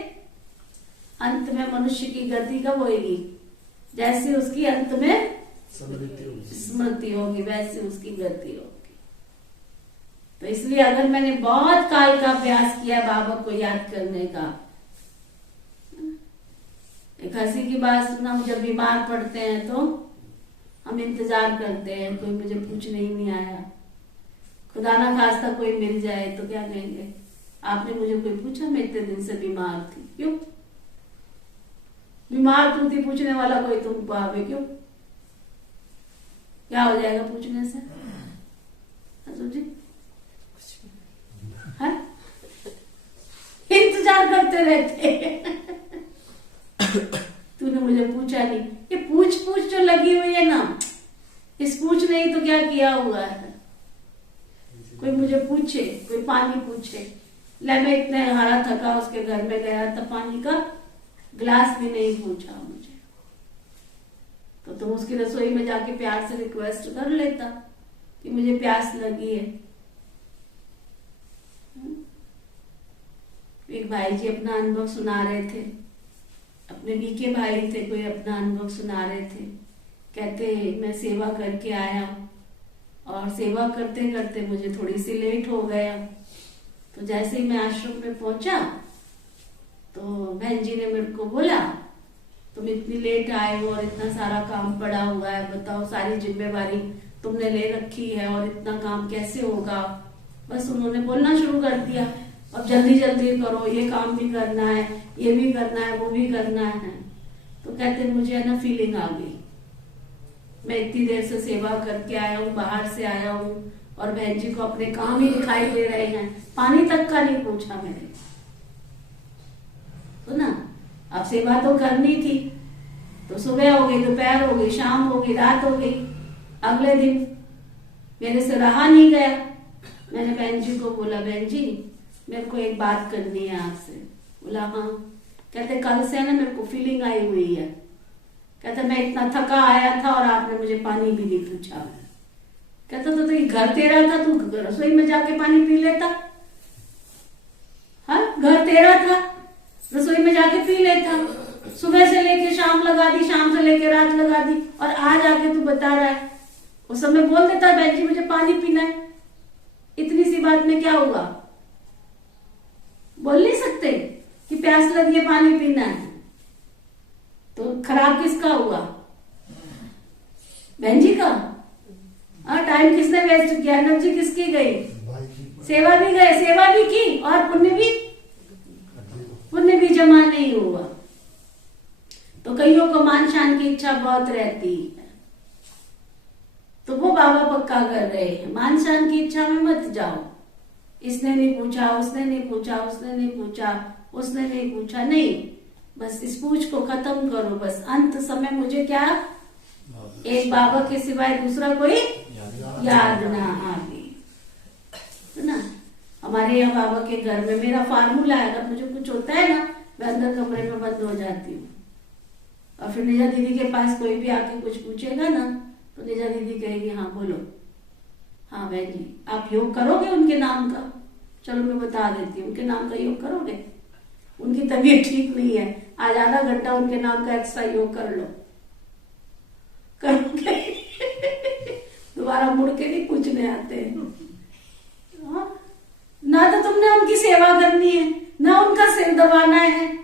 अंत में मनुष्य की गति कब होगी? जैसे उसकी अंत में स्मृति होगी वैसे उसकी गति होगी। तो इसलिए अगर मैंने बहुत काल का अभ्यास किया बाबा को याद करने का। एक हंसी की बात सुना, जब बीमार पड़ते हैं तो हम इंतजार करते हैं कोई मुझे पूछने ही नहीं आया। खुदा ना खास्ता कोई मिल जाए तो क्या कहेंगे, आपने मुझे कोई पूछा? मैं इतने दिन से बीमार थी। क्यों बीमार तू थी, पूछने वाला कोई तुमको आवे क्यों? क्या हो जाएगा पूछने से? जी इंतजार करते रहते तूने मुझे पूछा नहीं। ये पूछ पूछ जो लगी हुई है ना, इस पूछ नहीं तो क्या किया हुआ है। कोई मुझे पूछे, कोई पानी पूछे, ले मैं इतने हरा थका उसके घर में गया तो पानी का ग्लास भी नहीं पूछा मुझे, तो तुम उसकी रसोई में जाके प्यार से रिक्वेस्ट कर लेता कि मुझे प्यास लगी है। एक भाई जी अपना अनुभव सुना रहे थे, अपने बीके भाई थे, कोई अपना अनुभव सुना रहे थे। कहते मैं सेवा करके आया और सेवा करते करते मुझे थोड़ी सी लेट हो गया, तो जैसे ही मैं आश्रम में पहुंचा तो बहन जी ने मेरे को बोला तुम इतनी लेट आए हो और इतना सारा काम पड़ा हुआ है, बताओ सारी जिम्मेवारी तुमने ले रखी है और इतना काम कैसे होगा। बस उन्होंने बोलना शुरू कर दिया, अब जल्दी जल्दी करो, ये काम भी करना है, ये भी करना है, वो भी करना है। तो कहते मुझे है ना फीलिंग आ गई, मैं इतनी देर से सेवा करके आया हूँ, बाहर से आया हूँ और बहन जी को अपने काम ही दिखाई दे रहे हैं, पानी तक का नहीं पूछा मैंने। तो ना अब सेवा तो करनी थी, तो सुबह हो गई, दोपहर हो गई, शाम हो गई, रात हो गई। अगले दिन मेरे से रहा नहीं गया, मैंने बहन जी को बोला बहन जी मेरे को एक बात करनी है आपसे। बोला हाँ। कहते कल से ना मेरे को फीलिंग आई हुई है। कहते मैं इतना थका आया था और आपने मुझे पानी भी नहीं पूछा। कहता तो ये घर तेरा था, तू रसोई में जाके पानी पी लेता। हाँ घर तेरा था, रसोई में जाके पी लेता। सुबह से लेके शाम लगा दी, शाम से लेके रात लगा दी, और आज आके तू बता रहा है। उस समय बोल देता है बहन जी मुझे पानी पीना है, इतनी सी बात में क्या हुआ? बोल नहीं सकते कि प्यास लगी है पानी पीना है। तो खराब किसका हुआ? बहन जी का। टाइम किसने वेस्ट किया, एनर्जी किसकी गई? सेवा भी गए, सेवा भी की और पुण्य भी जमा नहीं हुआ। तो कईयों को मान शान की इच्छा बहुत रहती है, तो वो बाबा पक्का कर रहे हैं मान शान की इच्छा में मत जाओ। इसने नहीं पूछा, उसने नहीं पूछा, उसने नहीं पूछा, उसने नहीं पूछा, नहीं। बस इस पूछ को खत्म करो। बस अंत समय मुझे क्या, एक बाबा के सिवाय दूसरा कोई याद ना आवे, है ना। हमारे यहाँ बाबा के घर में मेरा फार्मूला है, अगर मुझे कुछ होता है ना, मैं अंदर कमरे में बंद हो जाती हूँ। और फिर निजा दीदी के पास कोई भी आके कुछ पूछेगा ना, तो निजा दीदी कहेगी हाँ बोलो, हाँ बहन जी आप योग करोगे उनके नाम का? चलो मैं बता देती हूँ, उनके नाम का योग करोगे? उनकी तबीयत ठीक नहीं है, आज आधा घंटा उनके नाम का एक्स्ट्रा योग कर लो, करोगे? दोबारा मुड़ के नहीं पूछने आते हैं। ना तो तुमने उनकी सेवा करनी है, ना उनका सिर दबाना है,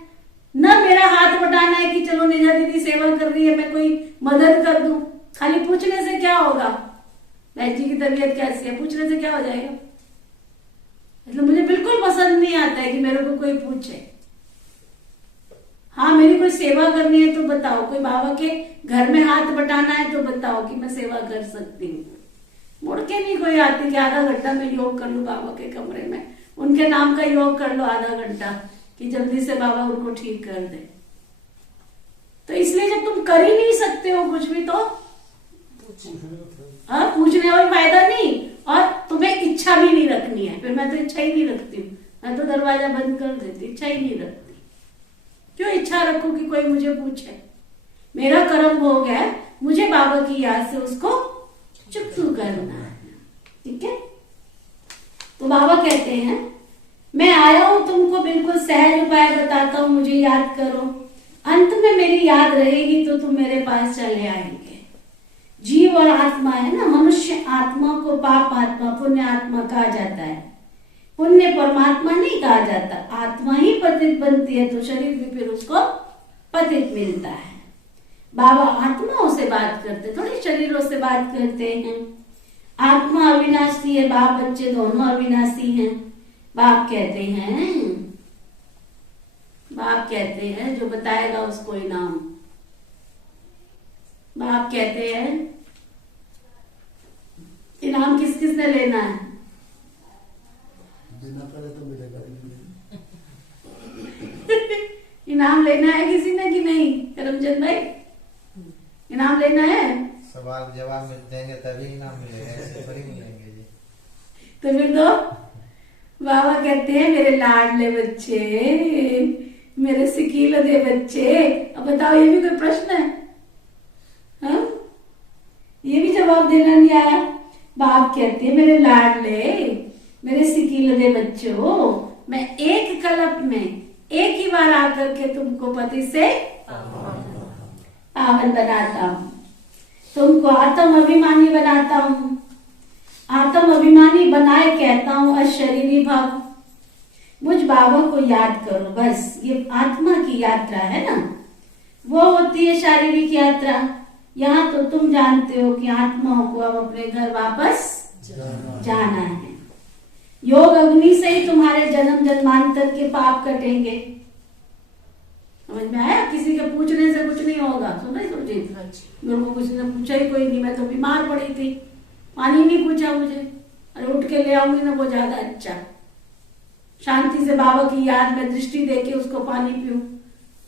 ना मेरा हाथ बटाना है कि चलो निजा दीदी सेवा कर रही है मैं कोई मदद कर दूं। खाली पूछने से क्या होगा? बहन जी की तबीयत कैसी है, पूछने से क्या हो जाएगा? मतलब मुझे बिल्कुल पसंद नहीं आता है कि मेरे को कोई पूछे। हाँ मेरी कोई सेवा करनी है तो बताओ, कोई बाबा के घर में हाथ बटाना है तो बताओ कि मैं सेवा कर सकती हूँ। मुड़ के नहीं कोई आती कि आधा घंटा में योग कर लूं बाबा के कमरे में, उनके नाम का योग कर लो आधा घंटा कि जल्दी से बाबा उनको ठीक कर दे। तो इसलिए जब तुम कर ही नहीं सकते हो कुछ भी, तो हाँ पूछने और फायदा नहीं, और तुम्हें इच्छा भी नहीं रखनी है। फिर मैं तो इच्छा ही नहीं रखती हूँ, मैं तो दरवाजा बंद कर देती, इच्छा ही नहीं रखती। क्यों इच्छा रखूं कि कोई मुझे पूछे? मेरा कर्म हो गया, मुझे बाबा की याद से उसको चुप करना है, ठीक है। तो बाबा कहते हैं मैं आया हूं तुमको बिल्कुल सहज उपाय बताता हूं, मुझे याद करो, अंत में मेरी याद रहेगी तो तुम मेरे पास चले आएंगे। जीव और आत्मा है ना, मनुष्य आत्मा को पाप आत्मा पुण्य आत्मा कहा जाता है, पुण्य परमात्मा नहीं कहा जाता। आत्मा ही पतित बनती है तो शरीर भी फिर उसको पतित मिलता है। बाबा आत्माओं से बात करते, थोड़ी शरीरों से बात करते हैं। आत्मा अविनाशी है, बाप बच्चे दोनों अविनाशी हैं। बाप कहते हैं जो बताएगा उसको इनाम। बाप कहते हैं इनाम किस किसने लेना है? बिना करे तो मिलेगा इनाम लेना है किसी ने कि नहीं? करमचंद भाई इनाम लेना है? सवाल जवाब में देंगे तभी इनाम मिलेगा, ऐसे थोड़ी मिलेंगे जी। तो फिर तो बाबा कहते हैं मेरे लाडले बच्चे, मेरे सिकीलदे बच्चे। अब बताओ ये भी कोई प्रश्न है? हाँ? ये भी जवाब देना नहीं आया। बाप कहते हैं मेरे लाडले, मेरे सिकीलदे बच्चों, मैं एक कल्प में एक ही बार आकर के तुमको पति से पावन बनाता हूँ, तुमको आत्म अभिमानी बनाता हूँ। आत्म अभिमानी बनाए कहता हूँ अशरीरी भाव। मुझ बाबा को याद करो, बस ये आत्मा की यात्रा है ना, वो होती है शारीरिक यात्रा। यहाँ तो तुम जानते हो कि आत्माओं को अब अपने घर वापस जाना है। योग अग्नि से ही तुम्हारे जन्म जन्मांतर के पाप कटेंगे। समझ में आया? किसी के पूछने से कुछ नहीं होगा। सुना ही सुरजीत, मेरे को किसी ने पूछा ही कोई नहीं, मैं तो बीमार पड़ी थी, पानी नहीं पूछा मुझे, अरे उठ के ले आऊंगी ना वो ज्यादा अच्छा। शांति से बाबा की याद में दृष्टि देके उसको पानी पीऊं।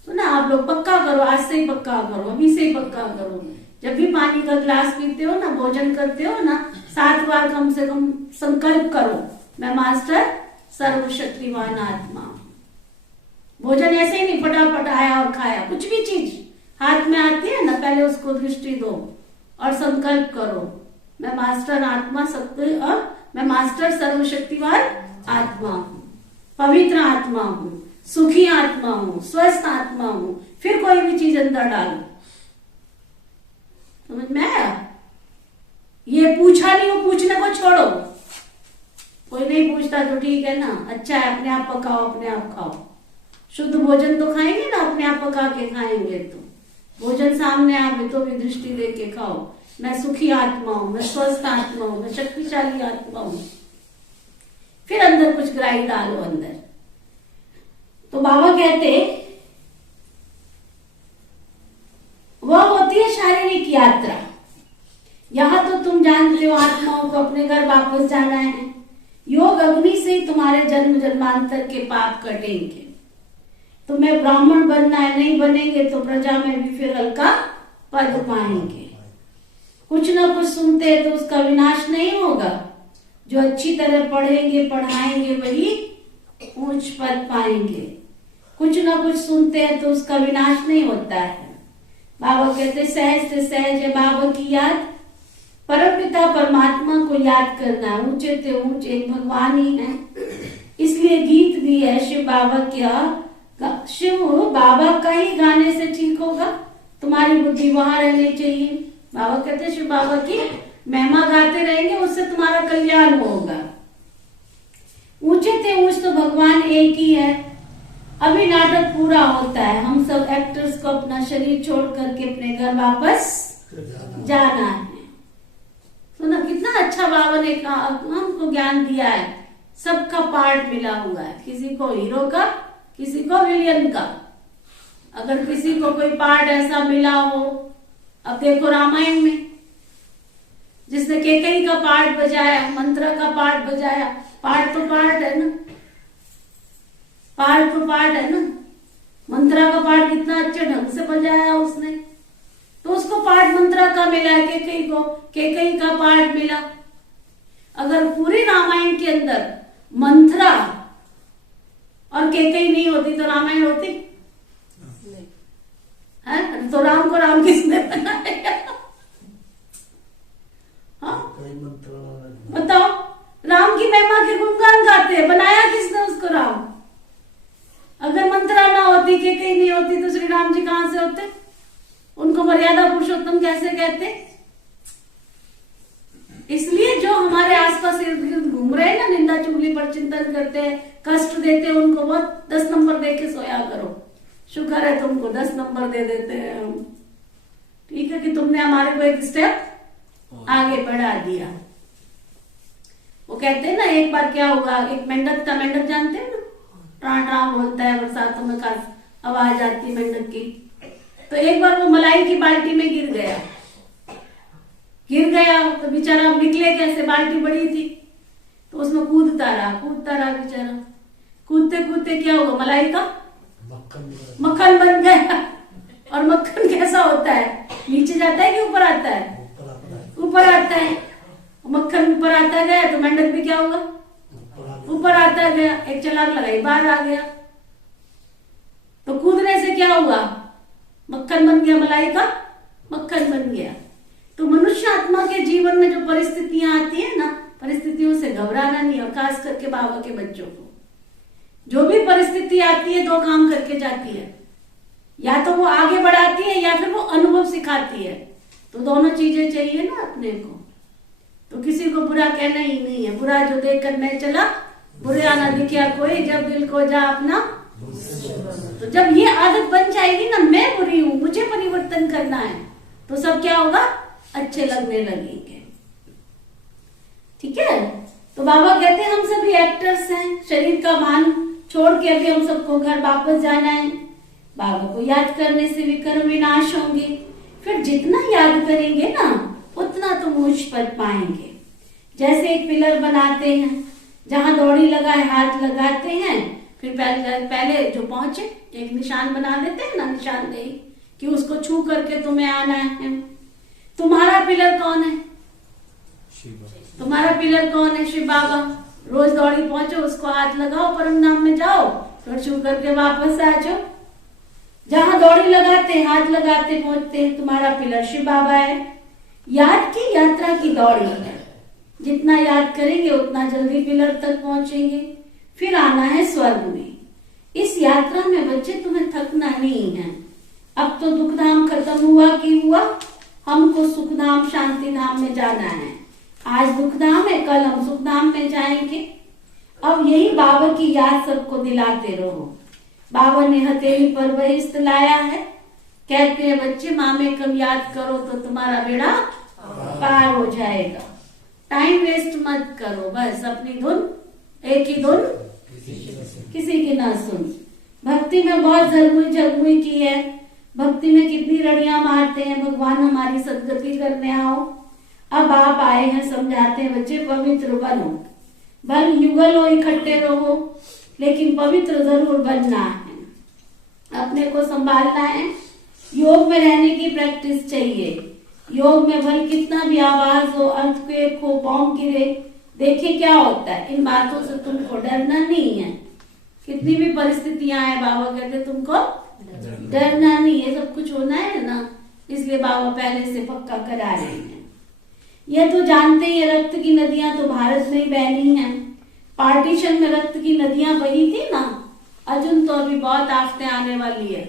सुना आप लोग पक्का करो, आज से ही पक्का करो, अभी से ही पक्का करो। जब भी पानी का गिलास पीते हो ना, भोजन करते हो ना, 7 बार कम से कम संकल्प करो, मैं मास्टर सर्वशक्तिमान आत्मा। भोजन ऐसे ही नहीं फटाफट आया और खाया, कुछ भी चीज हाथ में आती है ना, पहले उसको दृष्टि दो और संकल्प करो, मैं मास्टर आत्मा सत्य और मैं मास्टर सर्वशक्तिमान आत्मा हूँ, पवित्र आत्मा हूँ, सुखी आत्मा हूँ, स्वस्थ आत्मा हूँ। फिर कोई भी चीज अंदर डालो। समझ में आया? ये पूछा नहीं, वो पूछने को छोड़ो। कोई नहीं पूछता तो ठीक है ना, अच्छा है, अपने आप पकाओ, अपने आप खाओ। शुद्ध भोजन तो खाएंगे ना, अपने आप पका के खाएंगे। तो भोजन सामने आवे तो भी दृष्टि दे के खाओ, मैं सुखी आत्मा हूं, मैं स्वस्थ आत्मा हूं, मैं शक्तिशाली आत्मा हूं। फिर अंदर कुछ ग्राही डालो अंदर। तो बाबा कहते वह होती है शारीरिक यात्रा। यहां तो तुम जानते हो आत्माओं को अपने घर वापस जाना है। योग अग्नि से ही तुम्हारे जन्म जन्मांतर के पाप कटेंगे। तुम्हें ब्राह्मण बनना है, नहीं बनेंगे तो प्रजा में भी फिर हल्का पद पाएंगे। कुछ ना कुछ सुनते हैं तो उसका विनाश नहीं होगा। जो अच्छी तरह पढ़ेंगे पढ़ाएंगे वही ऊंच पद पाएंगे। कुछ ना कुछ सुनते हैं तो उसका विनाश नहीं होता है। बाबा कहते सहज से सहज है बाबा की याद। परमपिता परमात्मा को याद करना, ऊंचे से ऊंचे एक भगवान ही है। इसलिए गीत भी है शिव बाबा क्या, शिव बाबा का ही गाने से ठीक होगा। तुम्हारी बुद्धि वहां रहनी चाहिए। बाबा कहते शिव बाबा की महिमा गाते रहेंगे, उससे तुम्हारा कल्याण होगा। ऊंचे से ऊंच तो भगवान एक ही है। अभी नाटक पूरा होता है, हम सब एक्टर्स को अपना शरीर छोड़ करके अपने घर वापस जाना है। सुना कितना अच्छा बाबा ने हमको ज्ञान दिया है। सबका पार्ट मिला हुआ है, किसी को हीरो का, किसी को विलियन का। अगर किसी को कोई पार्ट ऐसा मिला हो, अब देखो रामायण में जिसने केकई का पार्ट बजाया, मंत्र का पार्ट बजाया, पार्ट तो पार्ट है ना, पार्ट तो पार्ट है ना। मंत्रा का पार्ट कितना अच्छे ढंग से बजाया उसने, तो उसको पार्ट मंत्रा का मिला। केकई को केकई का पार्ट मिला। अगर पूरी रामायण के अंदर मंत्रा और केकई नहीं होती तो रामायण होती है? तो राम को राम किसने बनाया? हाँ बताओ, राम की महिमा के गुणगान गाते हैं, बनाया किसने उसको राम? अगर मंत्रा ना होती, केकई नहीं होती तो श्री राम जी कहां से होते? उनको मर्यादा पुरुषोत्तम कैसे कहते? इसलिए जो हमारे आसपास घूम रहे हैं ना, निंदा चुगली पर चिंतन करते हैं, कष्ट देते हैं, उनको बहुत 10 नंबर दे के सोया करो। शुक्र है तुमको 10 नंबर दे देते हैं हम। ठीक है कि तुमने हमारे को एक स्टेप आगे बढ़ा दिया। वो कहते हैं ना, एक बार क्या हुआ, एक मेंढक था, मेंढक जानते हैं ना, ट्रां ट्रां बोलता है, बरसातों में खास आवाज आती है मेंढक की। तो एक बार वो मलाई की बाल्टी में गिर गया तो बेचारा निकले कैसे, बाल्टी बड़ी थी तो उसमें कूदता रहा बेचारा। कूदते कूदते क्या हुआ, मलाई का मक्खन बन गया। और मक्खन कैसा होता है, नीचे जाता है कि ऊपर आता है? ऊपर आता है। मक्खन ऊपर आता गया तो मेंढक भी क्या हुआ, ऊपर आता गया। एक छलांग लगाई, बाहर आ गया। तो कूदने से क्या हुआ, मक्खन बन गया, मलाई का मक्खन बन गया। तो मनुष्य आत्मा के जीवन में जो परिस्थितियां आती है ना, परिस्थितियों से घबराना नहीं। और खास करके बाबा के बच्चों को जो भी परिस्थिति आती है, 2 काम करके जाती है, या तो वो आगे बढ़ाती है या फिर वो अनुभव सिखाती है। तो दोनों चीजें चाहिए ना अपने को। तो किसी को बुरा कहना ही नहीं है। बुरा जो देख कर मैं चला, बुरा ना दिखा कोई, जब दिल को जा अपना। तो जब ये आदत बन जाएगी ना, मैं बुरी हूं, मुझे परिवर्तन करना है, तो सब क्या होगा, अच्छे लगने लगेंगे। ठीक है। तो बाबा कहते हैं हम सभी एक्टर्स हैं, शरीर का भान छोड़ के अभी हम सबको घर वापस जाना है। बाबा को याद करने से भी कर्म विनाश होंगे। फिर जितना याद करेंगे ना, उतना तुम ऊंच पद पाएंगे। जैसे एक पिलर बनाते हैं, जहां दौड़ी लगाए हाथ लगाते हैं, फिर पहले जो पहुंचे एक निशान बना देते हैं ना, निशानदेही, कि उसको छू करके तुम्हें आना है। तुम्हारा पिलर कौन है? तुम्हारा पिलर कौन है? शिव बाबा। रोज दौड़ी पहुंचो, उसको हाथ लगाओ, परम धाम में जाओ, फिर छू करके वापस आ जाओ। जहां दौड़ी लगाते हाथ लगाते पहुंचते हैं, तुम्हारा पिलर शिव बाबा है। याद की यात्रा की दौड़ी है, जितना याद करेंगे उतना जल्दी पिलर तक पहुंचेंगे। फिर आना है स्वर्ग में। इस यात्रा में बच्चे तुम्हें थकना नहीं है। अब तो दुख धाम खत्म हुआ कि हुआ, हमको सुख धाम शांति धाम में जाना है। आज दुख धाम है, कल हम सुख धाम में जाएंगे। अब यही बाबा की याद सबको दिलाते रहो। बाबा ने हथेली पर बहिष्ठ लाया है। कहते हैं बच्चे मामे कम याद करो तो तुम्हारा बेड़ा पार हो जाएगा। टाइम वेस्ट मत करो, बस अपनी धुन, एक ही धुन, किसी की ना सुन। भक्ति में बहुत झरमुई झरमुई की है। भक्ति में कितनी रड़ियां मारते हैं, भगवान हमारी सदगति करने आओ। अब आप आए हैं, समझाते हैं बच्चे पवित्र बनो। भल युगल हो, इकट्ठे रहो, लेकिन पवित्र जरूर बनना है। अपने को संभालना है। योग में रहने की प्रैक्टिस चाहिए। योग में भले कितना भी आवाज हो, अर्थक्वेक हो, बॉम्ब गिरे, देखिए क्या होता है। इन बातों से तुमको डरना नहीं है। कितनी भी परिस्थितियां आए, बाबा कहते तुमको डरना नहीं है। सब कुछ होना है ना, इसलिए बाबा पहले से पक्का करा रहे हैं। यह तो जानते ही रक्त की नदियां तो भारत में ही बहनी हैं। पार्टीशन में रक्त की नदियां बही थी ना, अर्जुन तो अभी बहुत आफतें आने वाली है।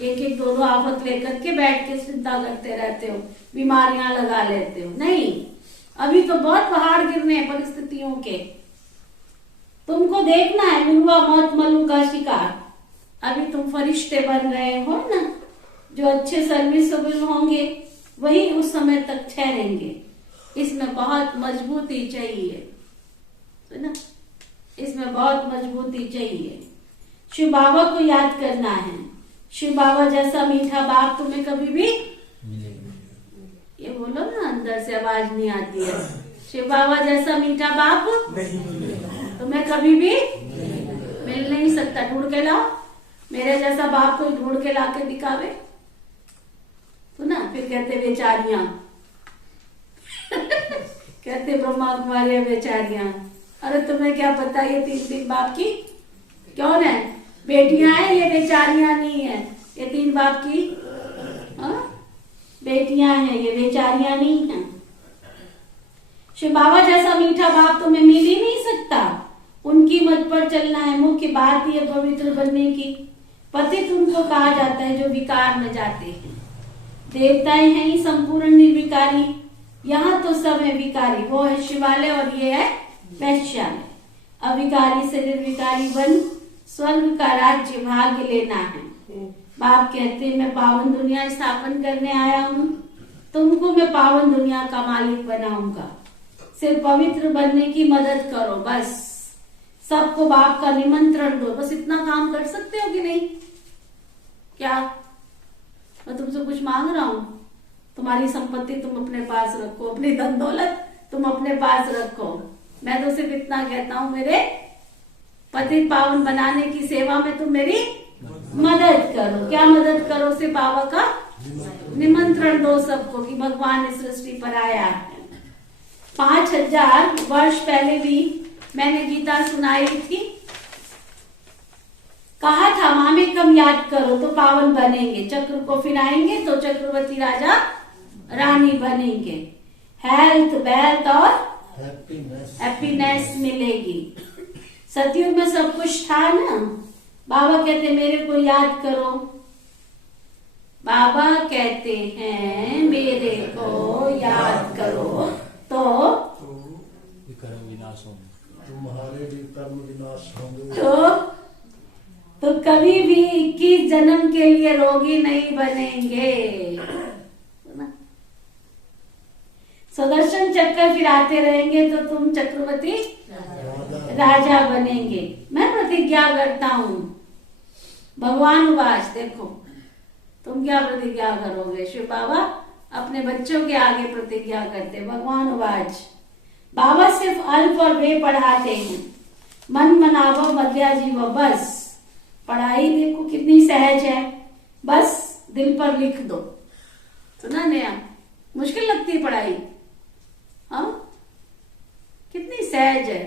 एक एक दो दो आफत लेकर के बैठ के चिंता करते रहते हो, बीमारियां लगा लेते हो। नहीं, अभी तो बहुत पहाड़ गिरने हैं परिस्थितियों के। तुमको देखना है मिलुआ मौत मल्लू का शिकार। अभी तुम फरिश्ते बन रहे हो ना, जो अच्छे सर्विसेबल होंगे वही उस समय तक ठहरेंगे। इसमें बहुत मजबूती चाहिए, है ना, इसमें बहुत मजबूती चाहिए। शिव बाबा को याद करना है। शिव बाबा जैसा मीठा बाप तुम्हें कभी भी, ये बोलो ना, अंदर से आवाज नहीं आती है। शिव बाबा जैसा मीठा बाप तुम्हें कभी भी मिल नहीं सकता। ढूंढ के लाओ, मेरे जैसा बाप कोई ढूंढ के लाके दिखावे तो ना, फिर कहते बेचारियां कहते ब्रह्मा कुमारी बेचारियां। अरे तुम्हें क्या पता ये 3 बाप की कौन है? बेटियां हैं ये, बेचारियां नहीं है। ये 3 बाप की बेटियां हैं, ये बेचारियां नहीं हैं। शिव बाबा जैसा मीठा बाप तुम्हें मिल ही नहीं सकता। उनकी मत पर चलना है। मुख्य बात ही है पवित्र बनने की। पतित उनको कहा जाता है जो विकार में जाते हैं। देवताएं हैं ही संपूर्ण निर्विकारी। यहाँ तो सब है विकारी। वो है शिवालय और ये है वैश्यालय। अविकारी से निर्विकारी बन स्वर्ग का राज्य भाग्य लेना है। बाप कहते हैं मैं पावन दुनिया स्थापन करने आया हूँ, तुमको मैं पावन दुनिया का मालिक बनाऊंगा। सिर्फ पवित्र बनने की मदद करो बस। सबको बाप का निमंत्रण दो, बस इतना काम कर सकते हो कि नहीं? क्या मैं तुमसे कुछ मांग रहा हूँ? तुम्हारी संपत्ति तुम अपने पास रखो, अपनी धन दौलत तुम अपने पास रखो। मैं तो सिर्फ इतना कहता हूँ, मेरे पतित पावन बनाने की सेवा में तुम मेरी मदद करो। क्या मदद करो? सिर्फ बाबा का निमंत्रण दो सबको कि भगवान इस सृष्टि पर आया है। 5000 वर्ष पहले भी मैंने गीता सुनाई थी। कहा था मामे कम याद करो तो पावन बनेंगे, चक्र को फिराएंगे तो चक्रवर्ती राजा रानी बनेंगे, हेल्थ वेल्थ और हैप्पीनेस मिलेगी। सतयुग में सब कुछ था ना। बाबा कहते मेरे को याद करो। बाबा कहते हैं मेरे को याद करो तो तुम्हारे भी कर्म विनाश होंगे। तो कभी भी 21 जन्म के लिए रोगी नहीं बनेंगे। सुदर्शन चक्कर फिराते रहेंगे तो तुम चक्रवर्ती राजा बनेंगे। मैं प्रतिज्ञा करता हूँ। भगवान उवाच, देखो तुम क्या प्रतिज्ञा करोगे? शिव बाबा अपने बच्चों के आगे प्रतिज्ञा करते। भगवान उवाच, बाबा सिर्फ अल्प और बे पढ़ाते हैं, मन मनावो मध्या जीवो। बस पढ़ाई देखो कितनी सहज है, बस दिल पर लिख दो। सुना नया? मुश्किल लगती है पढ़ाई? हाँ, कितनी सहज है।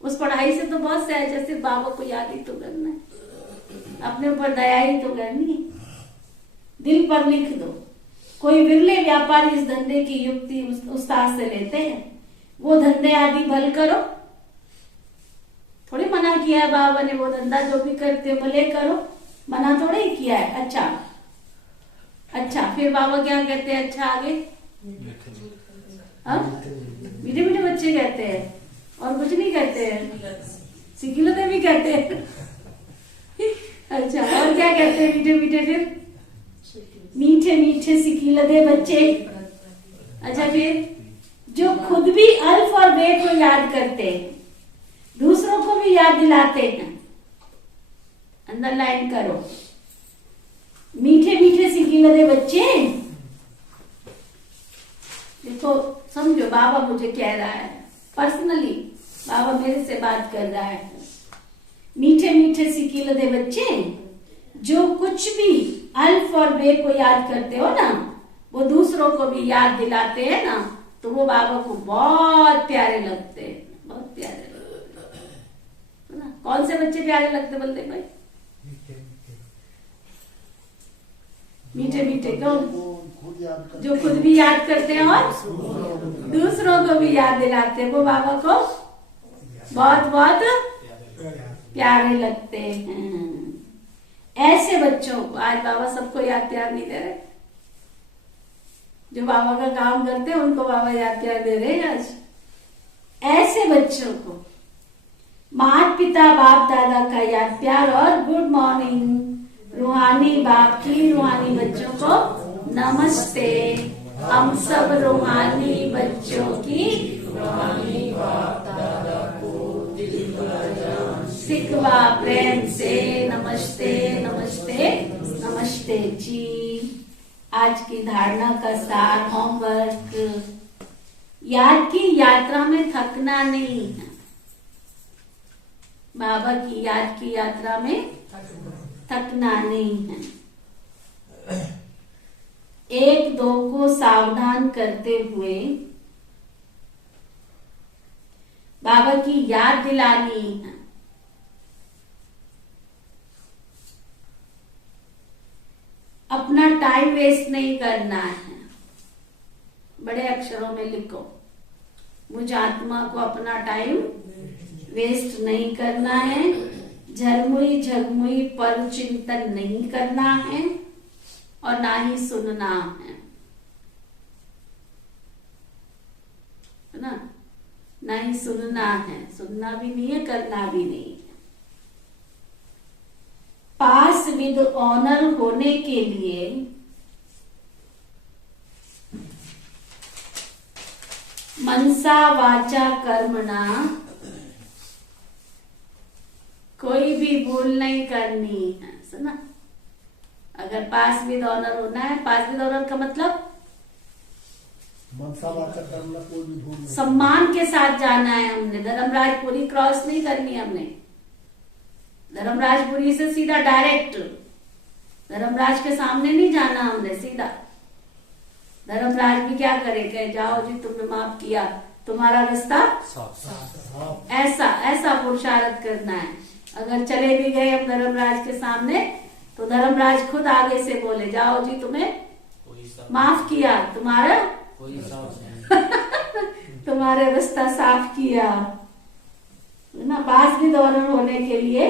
उस पढ़ाई से तो बहुत सहज है। सिर्फ बाबा को याद ही तो करना है, अपने ऊपर दया ही तो करनी है। दिल पर लिख दो। कोई विरले व्यापारी इस धंधे की युक्ति उस्ताद से लेते हैं। वो धंधे आदि भल करो। थोड़ी मना किया है बाबा ने, वो धंधा जो भी करते हो भले करो, मना थोड़ी ही किया है। अच्छा फिर बाबा क्या कहते हैं? अच्छा आगे मीठे मीठे बच्चे कहते हैं और कुछ नहीं कहते हैं। सिकिलते भी कहते हैं। अच्छा, और क्या कहते हैं मीठे मीठे? फिर मीठे मीठे सिकिलते बच्चे। अच्छा, फिर जो खुद भी अल्फ और बे को याद करते हैं, दूसरों को भी याद दिलाते हैं। अंडरलाइन करो, मीठे मीठे सिकिलते बच्चे। देखो समझो, बाबा मुझे कह रहा है पर्सनली, बाबा मेरे से बात कर रहा है। मीठे मीठे सिकिलते बच्चे, जो कुछ भी अल्फ और बे को याद करते हो ना, वो दूसरों को भी याद दिलाते हैं ना, तो वो बाबा को बहुत प्यारे लगते हैं, बहुत प्यारे लगते हैं ना। कौन से बच्चे प्यारे लगते बोलते भाई? मीठे मीठे कौन? जो खुद भी याद करते हैं और दूसरों को भी याद दिलाते हैं, वो बाबा को बहुत बहुत प्यारे लगते हैं। ऐसे बच्चों को आज बाबा सबको याद प्यार नहीं दे रहे। जो बाबा का काम करते हैं उनको बाबा याद प्यार दे रहे हैं आज। ऐसे बच्चों को माता पिता बाप दादा का याद प्यार और गुड मॉर्निंग। रूहानी बाप की रूहानी बच्चों को नमस्ते। हम सब रूहानी बच्चों की रूहानी बाप दादा को सिकवा प्रेम से नमस्ते नमस्ते नमस्ते जी। आज की धारणा का सार होमवर्क, याद की यात्रा में थकना नहीं है। बाबा की याद की यात्रा में थकना नहीं है। एक दो को सावधान करते हुए बाबा की याद दिलानी है। अपना टाइम वेस्ट नहीं करना है। बड़े अक्षरों में लिखो, मुझ आत्मा को अपना टाइम वेस्ट नहीं करना है। झरमुई झरमुई पर चिंतन नहीं करना है और ना ही सुनना है ना, ना ही सुनना है। सुनना भी नहीं है, करना भी नहीं है। पास विद ऑनर होने के लिए मनसा वाचा कर्मणा कोई भी भूल नहीं करनी है। सुना, अगर पास विद ऑनर होना है, पास विद ऑनर का मतलब मनसा वाचा कर्मणा कोई भी भूल नहीं, सम्मान के साथ जाना है। हमने धर्मराजपुरी क्रॉस नहीं करनी। हमने धर्मराजपुरी से सीधा डायरेक्ट धर्मराज के सामने नहीं जाना। हमने सीधा धर्मराज भी क्या करे, कहे जाओ जी तुमने माफ किया, तुम्हारा रास्ता ऐसा ऐसा पुरुषार्थ करना है। अगर चले भी गए हम धर्मराज के सामने तो धर्मराज खुद आगे से बोले जाओ जी तुम्हें माफ किया, तुम्हारा तुम्हारे रास्ता साफ किया ना। पास भी दौरन होने के लिए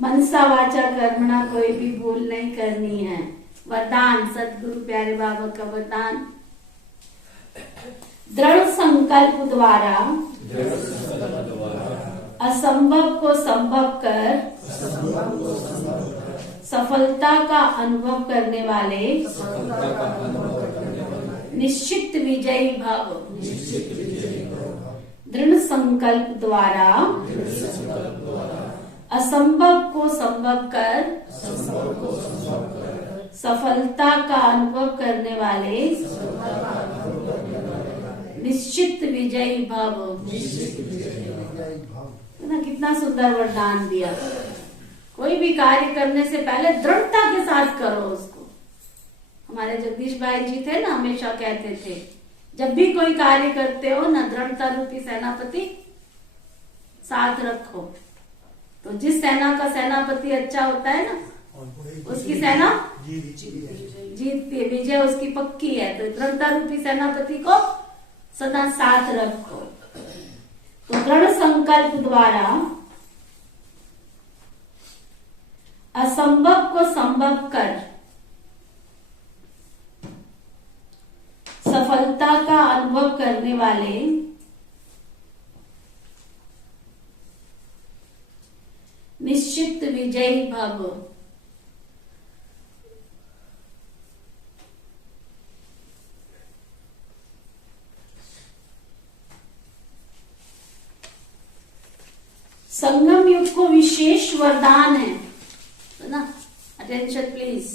मनसा वाचा कर्मणा कोई भी भूल नहीं करनी है। वरदान, सदगुरु प्यारे बाबा का वरदान, दृढ़ संकल्प द्वारा असंभव को संभव कर सफलता का अनुभव करने वाले निश्चित विजयी भव। दृढ़ संकल्प द्वारा असंभव को संभव कर सफलता का अनुभव करने वाले निश्चित विजयी भव। ना कितना सुंदर वरदान दिया। कोई भी कार्य करने से पहले दृढ़ता के साथ करो उसको। हमारे जगदीश भाई जी थे ना, हमेशा कहते थे जब भी कोई कार्य करते हो ना, दृढ़ता रूपी सेनापति साथ रखो। तो जिस सेना का सेनापति अच्छा होता है ना, उसकी सेना जीतती है, विजय उसकी पक्की है। तो दृढ़ता रूपी सेनापति को सदा साथ रखो। तो दृढ़ संकल्प द्वारा असंभव को संभव कर सफलता का अनुभव करने वाले निश्चित विजयी भव। संगम युग को विशेष वरदान है ना। अटेंशन प्लीज,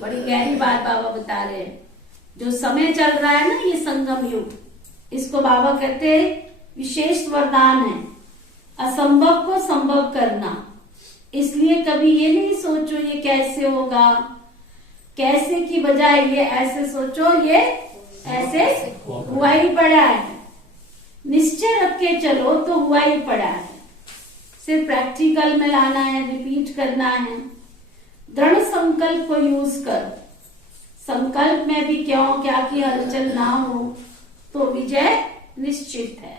बड़ी गहरी बात बाबा बता रहे हैं। जो समय चल रहा है ना, ये संगम युग, इसको बाबा कहते हैं विशेष वरदान है। असंभव को संभव करना, इसलिए कभी ये नहीं सोचो ये कैसे होगा, कैसे की बजाय ये ऐसे सोचो ये ऐसे हुआ ही पड़ा है। निश्चय रख के चलो तो हुआ ही पड़ा है, सिर्फ प्रैक्टिकल में लाना है, रिपीट करना है। दृढ़ संकल्प को यूज कर, संकल्प में भी क्यों क्या की हलचल ना हो तो विजय निश्चित है।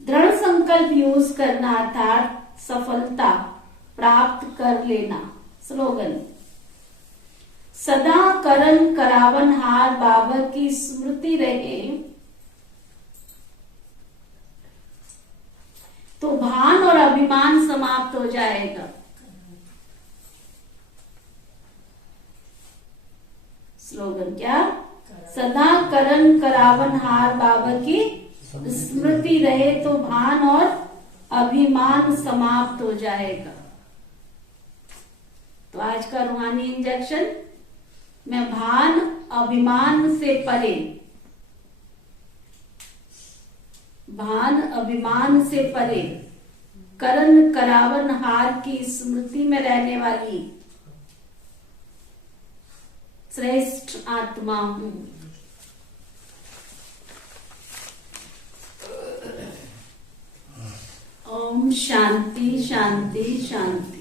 दृढ़ संकल्प यूज करना अर्थात सफलता प्राप्त कर लेना। स्लोगन, सदा करन करावन हार बाबर की स्मृति रहे तो भान और अभिमान समाप्त हो जाएगा। स्लोगन क्या, सदा करन करावन हार बाबर की स्मृति रहे तो भान और अभिमान समाप्त हो जाएगा। तो आज का रूहानी इंजेक्शन, मैं भान अभिमान से परे, भान अभिमान से परे करन करावन हार की स्मृति में रहने वाली श्रेष्ठ आत्मा हूं। ओम शांति शांति शांति।